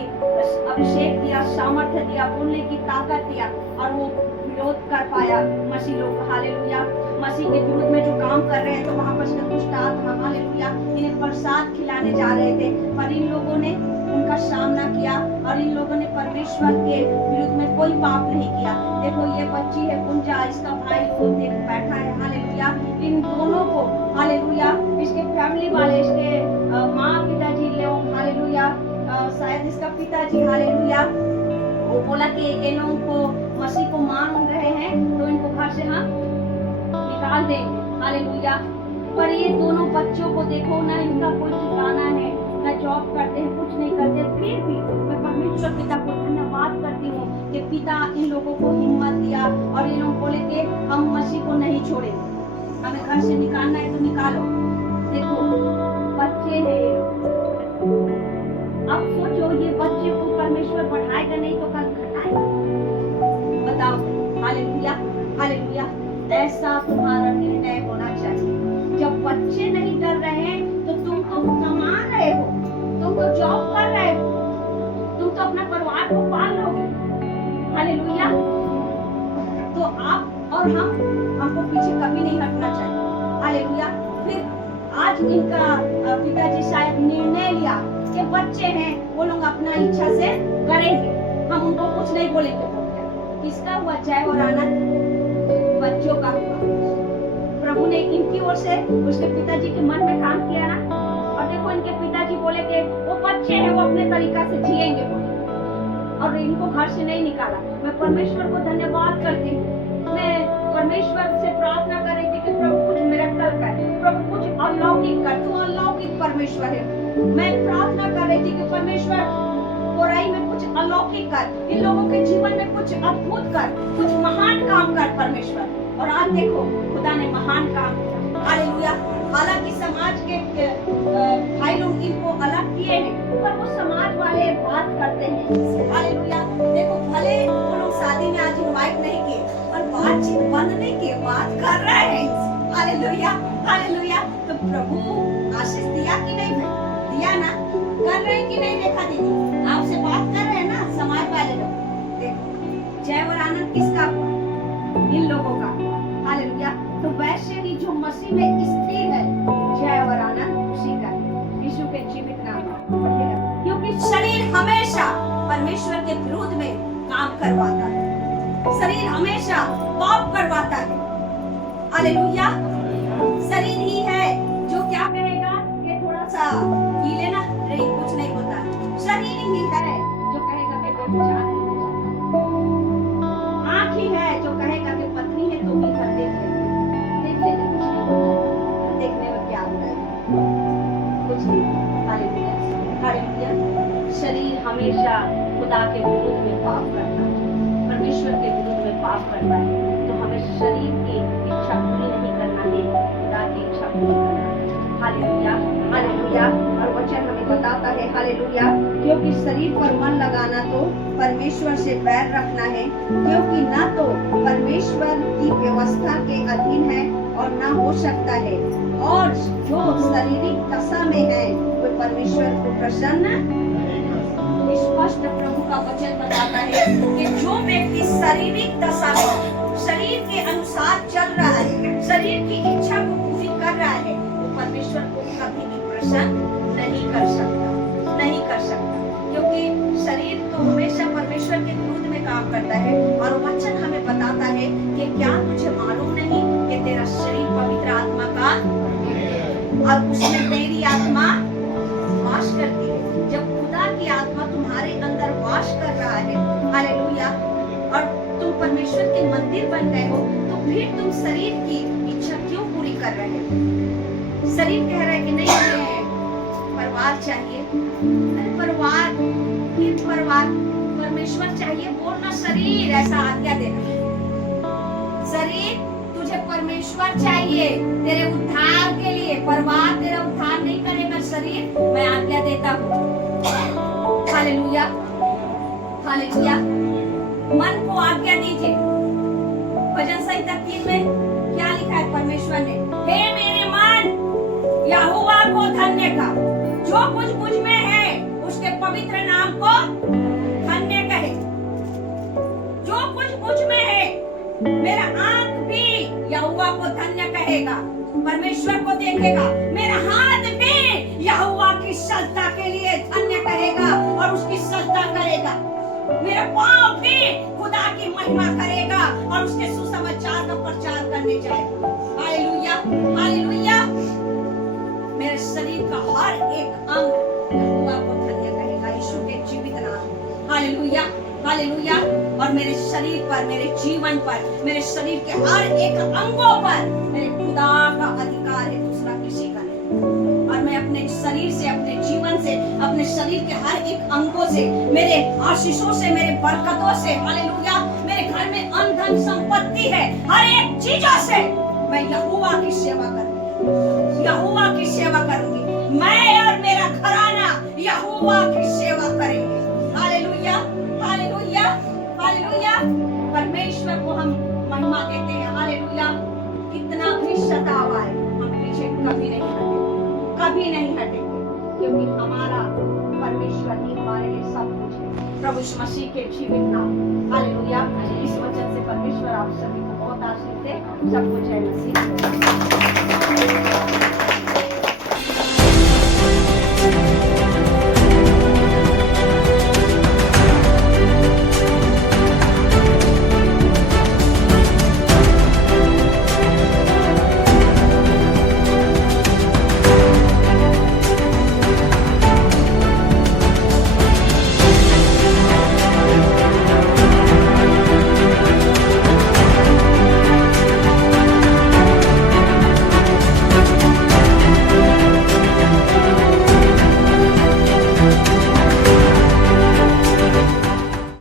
अभिषेक दिया, सामर्थ्य दिया, बोलने की ताकत दिया, और वो विरोध कर पाया मसीह लोग। हालेलुया। मसीह के विरुद्ध में जो काम कर रहे हैं तो वहां पर से दुष्ट आत्मा, हालेलुया, इन्हें प्रसाद खिलाने जा रहे थे, पर इन लोगों ने उनका सामना किया और इन लोगों ने परमेश्वर के विरुद्ध में कोई पाप नहीं किया। देखो ये बच्ची है कुंजा, इसका भाई वो बैठा है। हालेलुया। इन दोनों को, हालेलुया, इसके फैमिली वाले, इसके माँ पिताजी लोग, हालेलुया, शायद इसका पिताजी, हालेलुया, वो बोला कि इन लोगों को मसीह को मान रहे हैं तो इनको घर से हम निकाल देंगे। हालेलुया। पर ये दोनों बच्चों को देखो ना, इनका कोई ठिकाना है, ना जॉब करते हैं, कुछ नहीं करते, फिर भी मैं परमेश्वर पिता को धन्यवाद करती हूँ कि पिता इन लोगों को हिम्मत दिया और इन लोग बोले कि हम मसीह को नहीं छोड़ेंगे, हमें घर से निकालना है तो निकालो। देखो बच्चे हैं, अब सोचो ये बच्चे को परमेश्वर बढ़ाएगा नहीं तो कल घटाएगा, बताओ। Hallelujah, hallelujah. ऐसा तुम्हारा निर्णय होना चाहिए। जब बच्चे नहीं डर रहे हैं तो तुम तो कमा रहे हो, तुम तो जॉब कर रहे हो, तुम तो अपना परिवार को पाल लोगे। हालेलुया। तो आप और हमको पीछे कभी नहीं हटना चाहिए। हालेलुया। फिर आज इनका पिताजी शायद निर्णय लिया कि बच्चे हैं, वो लोग अपना इच्छा से करेंगे, हम उनको कुछ नहीं बोलेंगे। किसका हुआ जय और आनंद? बच्चों का हुआ। प्रभु ने इनकी ओर से उसके पिताजी के मन में काम किया ना, और देखो इनके पिताजी बोले कि वो बच्चे हैं, वो अपने तरीका से जिएंगे, और इनको घर से नहीं निकाला। मैं परमेश्वर को धन्यवाद करती हूँ। मैं परमेश्वर से प्रार्थना कर रही थी कि प्रभु कुछ मिरेकल कर, प्रभु कुछ अलौकिक कर, तू अलौकिक परमेश्वर है। मैं प्रार्थना कर रही थी कि परमेश्वर बुराई में कुछ अलौकिक कर, इन लोगों के जीवन में कुछ अद्भुत कर, कुछ महान काम कर परमेश्वर। और आज देखो खुदा ने महान काम किया। हालेलुया। हालांकि समाज के भाई लोग इनको अलग किए हैं, पर वो समाज वाले बात करते हैं। हालेलुया। देखो भले वो लोग शादी में आज इनवाइट नहीं किए, पर बातचीत बनने के बात कर रहे हैं। Hallelujah, hallelujah. तो प्रभु आशीष दिया कि नहीं भाई? दिया ना? कर रहे हैं कि नहीं? देखा दीदी आपसे बात कर रहे हैं ना समाज वाले लोग। देखो जय और आनंद किसका? इन लोगों का। हालेलुया। तो वैसे ही जो मसीह में स्थिर है, जय और आनंद उसी का है। यीशु के जीवित नाम में। क्योंकि शरीर हमेशा परमेश्वर के विरोध में काम करवाता है, शरीर हमेशा पाप करवाता है। हालेलुया। शरीर ही है जो क्या कहेगा कि थोड़ा सा पी लेना, नहीं कुछ नहीं होता। शरीर ही है जो कहेगा कि व्यभिचार नहीं हो जाता। आँख ही है जो कहेगा कि पत्नी है तो भी कर देख ले कुछ नहीं होता। देखने में क्या हो रहा है? कुछ नहीं। Hallelujah, hallelujah. शरीर हमेशा खुदा के विरुद्ध में पाप करता है, परमेश्वर के विरुद्ध में पाप करता है। तो हमें शरीर की इच्छा पूरी नहीं करना है, खुदा की इच्छा पूरी करना है। Hallelujah, hallelujah. और वचन हमें बताता है हालेलुया, क्योंकि शरीर पर मन लगाना तो परमेश्वर से बैर रखना है, क्योंकि ना तो परमेश्वर की व्यवस्था के अधीन है और ना हो सकता है। और जो शारीरिक दशा में है वो परमेश्वर को प्रसन्न। स्पष्ट प्रभु का वचन बताता है कि जो व्यक्ति शारीरिक दशा में शरीर के अनुसार चल रहा है, शरीर की इच्छा को पूरी कर रहा है, वो परमेश्वर को कभी भी प्रसन्न नहीं कर सकता, नहीं कर सकता। क्योंकि शरीर तो हमेशा परमेश्वर के विरुद्ध में काम करता है। और वचन हमें बताता है कि क्या तुझे मालूम नहीं कि तेरा शरीर पवित्र आत्मा का और उसमें तेरी आत्मा वास करती है। जब खुदा की आत्मा तुम्हारे अंदर वास कर रहा है, हालेलुया, और तुम परमेश्वर के मंदिर बन गए हो, तो फिर तुम शरीर की इच्छा क्यों पूरी कर रहे हो? शरीर कह रहा है कि नहीं हमें परिवार चाहिए, अरे परिवार फिर परिवार, परमेश्वर चाहिए, बोलना शरीर ऐसा आज्ञा देना। शरीर तुझे परमेश्वर चाहिए तेरे उद्धार के लिए, परिवार तेरा उद्धार नहीं करेगा, शरीर मैं आज्ञा देता हूँ। Hallelujah, hallelujah. मन को आज्ञा दीजिए। भजन संहिता 3 में क्या लिखा है परमेश्वर ने? हे मेरे मन यहोवा को धन्य कर, जो कुछ मुझ में है उसके पवित्र नाम को धन्य कहे। जो कुछ मुझ में है, मेरा आंख भी यहोवा को धन्य कहेगा, परमेश्वर को देखेगा। मेरा हाथ भी यहोवा की सजदा के लिए धन्य कहेगा और उसकी सजदा करेगा। मेरा पाँव भी खुदा की महिमा करेगा और उसके सुसमाचार का प्रचार करने जाएगा। Hallelujah, hallelujah. मेरे शरीर का हर एक अंग यहोवा को धन्य कहेगा, यीशु के जीवित नाम। Hallelujah, hallelujah. और मेरे शरीर पर, मेरे जीवन पर, मेरे शरीर के हर एक अंगों पर मेरे खुदा का अधिकार है, दूसरा किसी का नहीं। और मैं अपने शरीर से, अपने जीवन से, अपने शरीर के हर एक अंगों से, मेरे आशीषों से, मेरे बरकतों से, हालेलुया, मेरे घर में अन्न धन संपत्ति है, हर एक चीजों से मैं यहोवा की सेवा करूंगी, यहोवा की सेवा करूंगी। मैं और मेरा घराना यहोवा की सेवा करेंगे। Hallelujah, hallelujah, hallelujah. परमेश्वर को हम महिमा देते हैं। हालेलुया। कितना भी सताव आए, हम पीछे कभी नहीं हटेंगे, कभी नहीं हटेंगे, क्योंकि हमारा परमेश्वर ही हमारे लिए सब कुछ है। प्रभु यीशु मसीह के जीवित नाम। हालेलुया। इस वचन से परमेश्वर आप सभी को बहुत आशीष दे। सबको जय मसीह।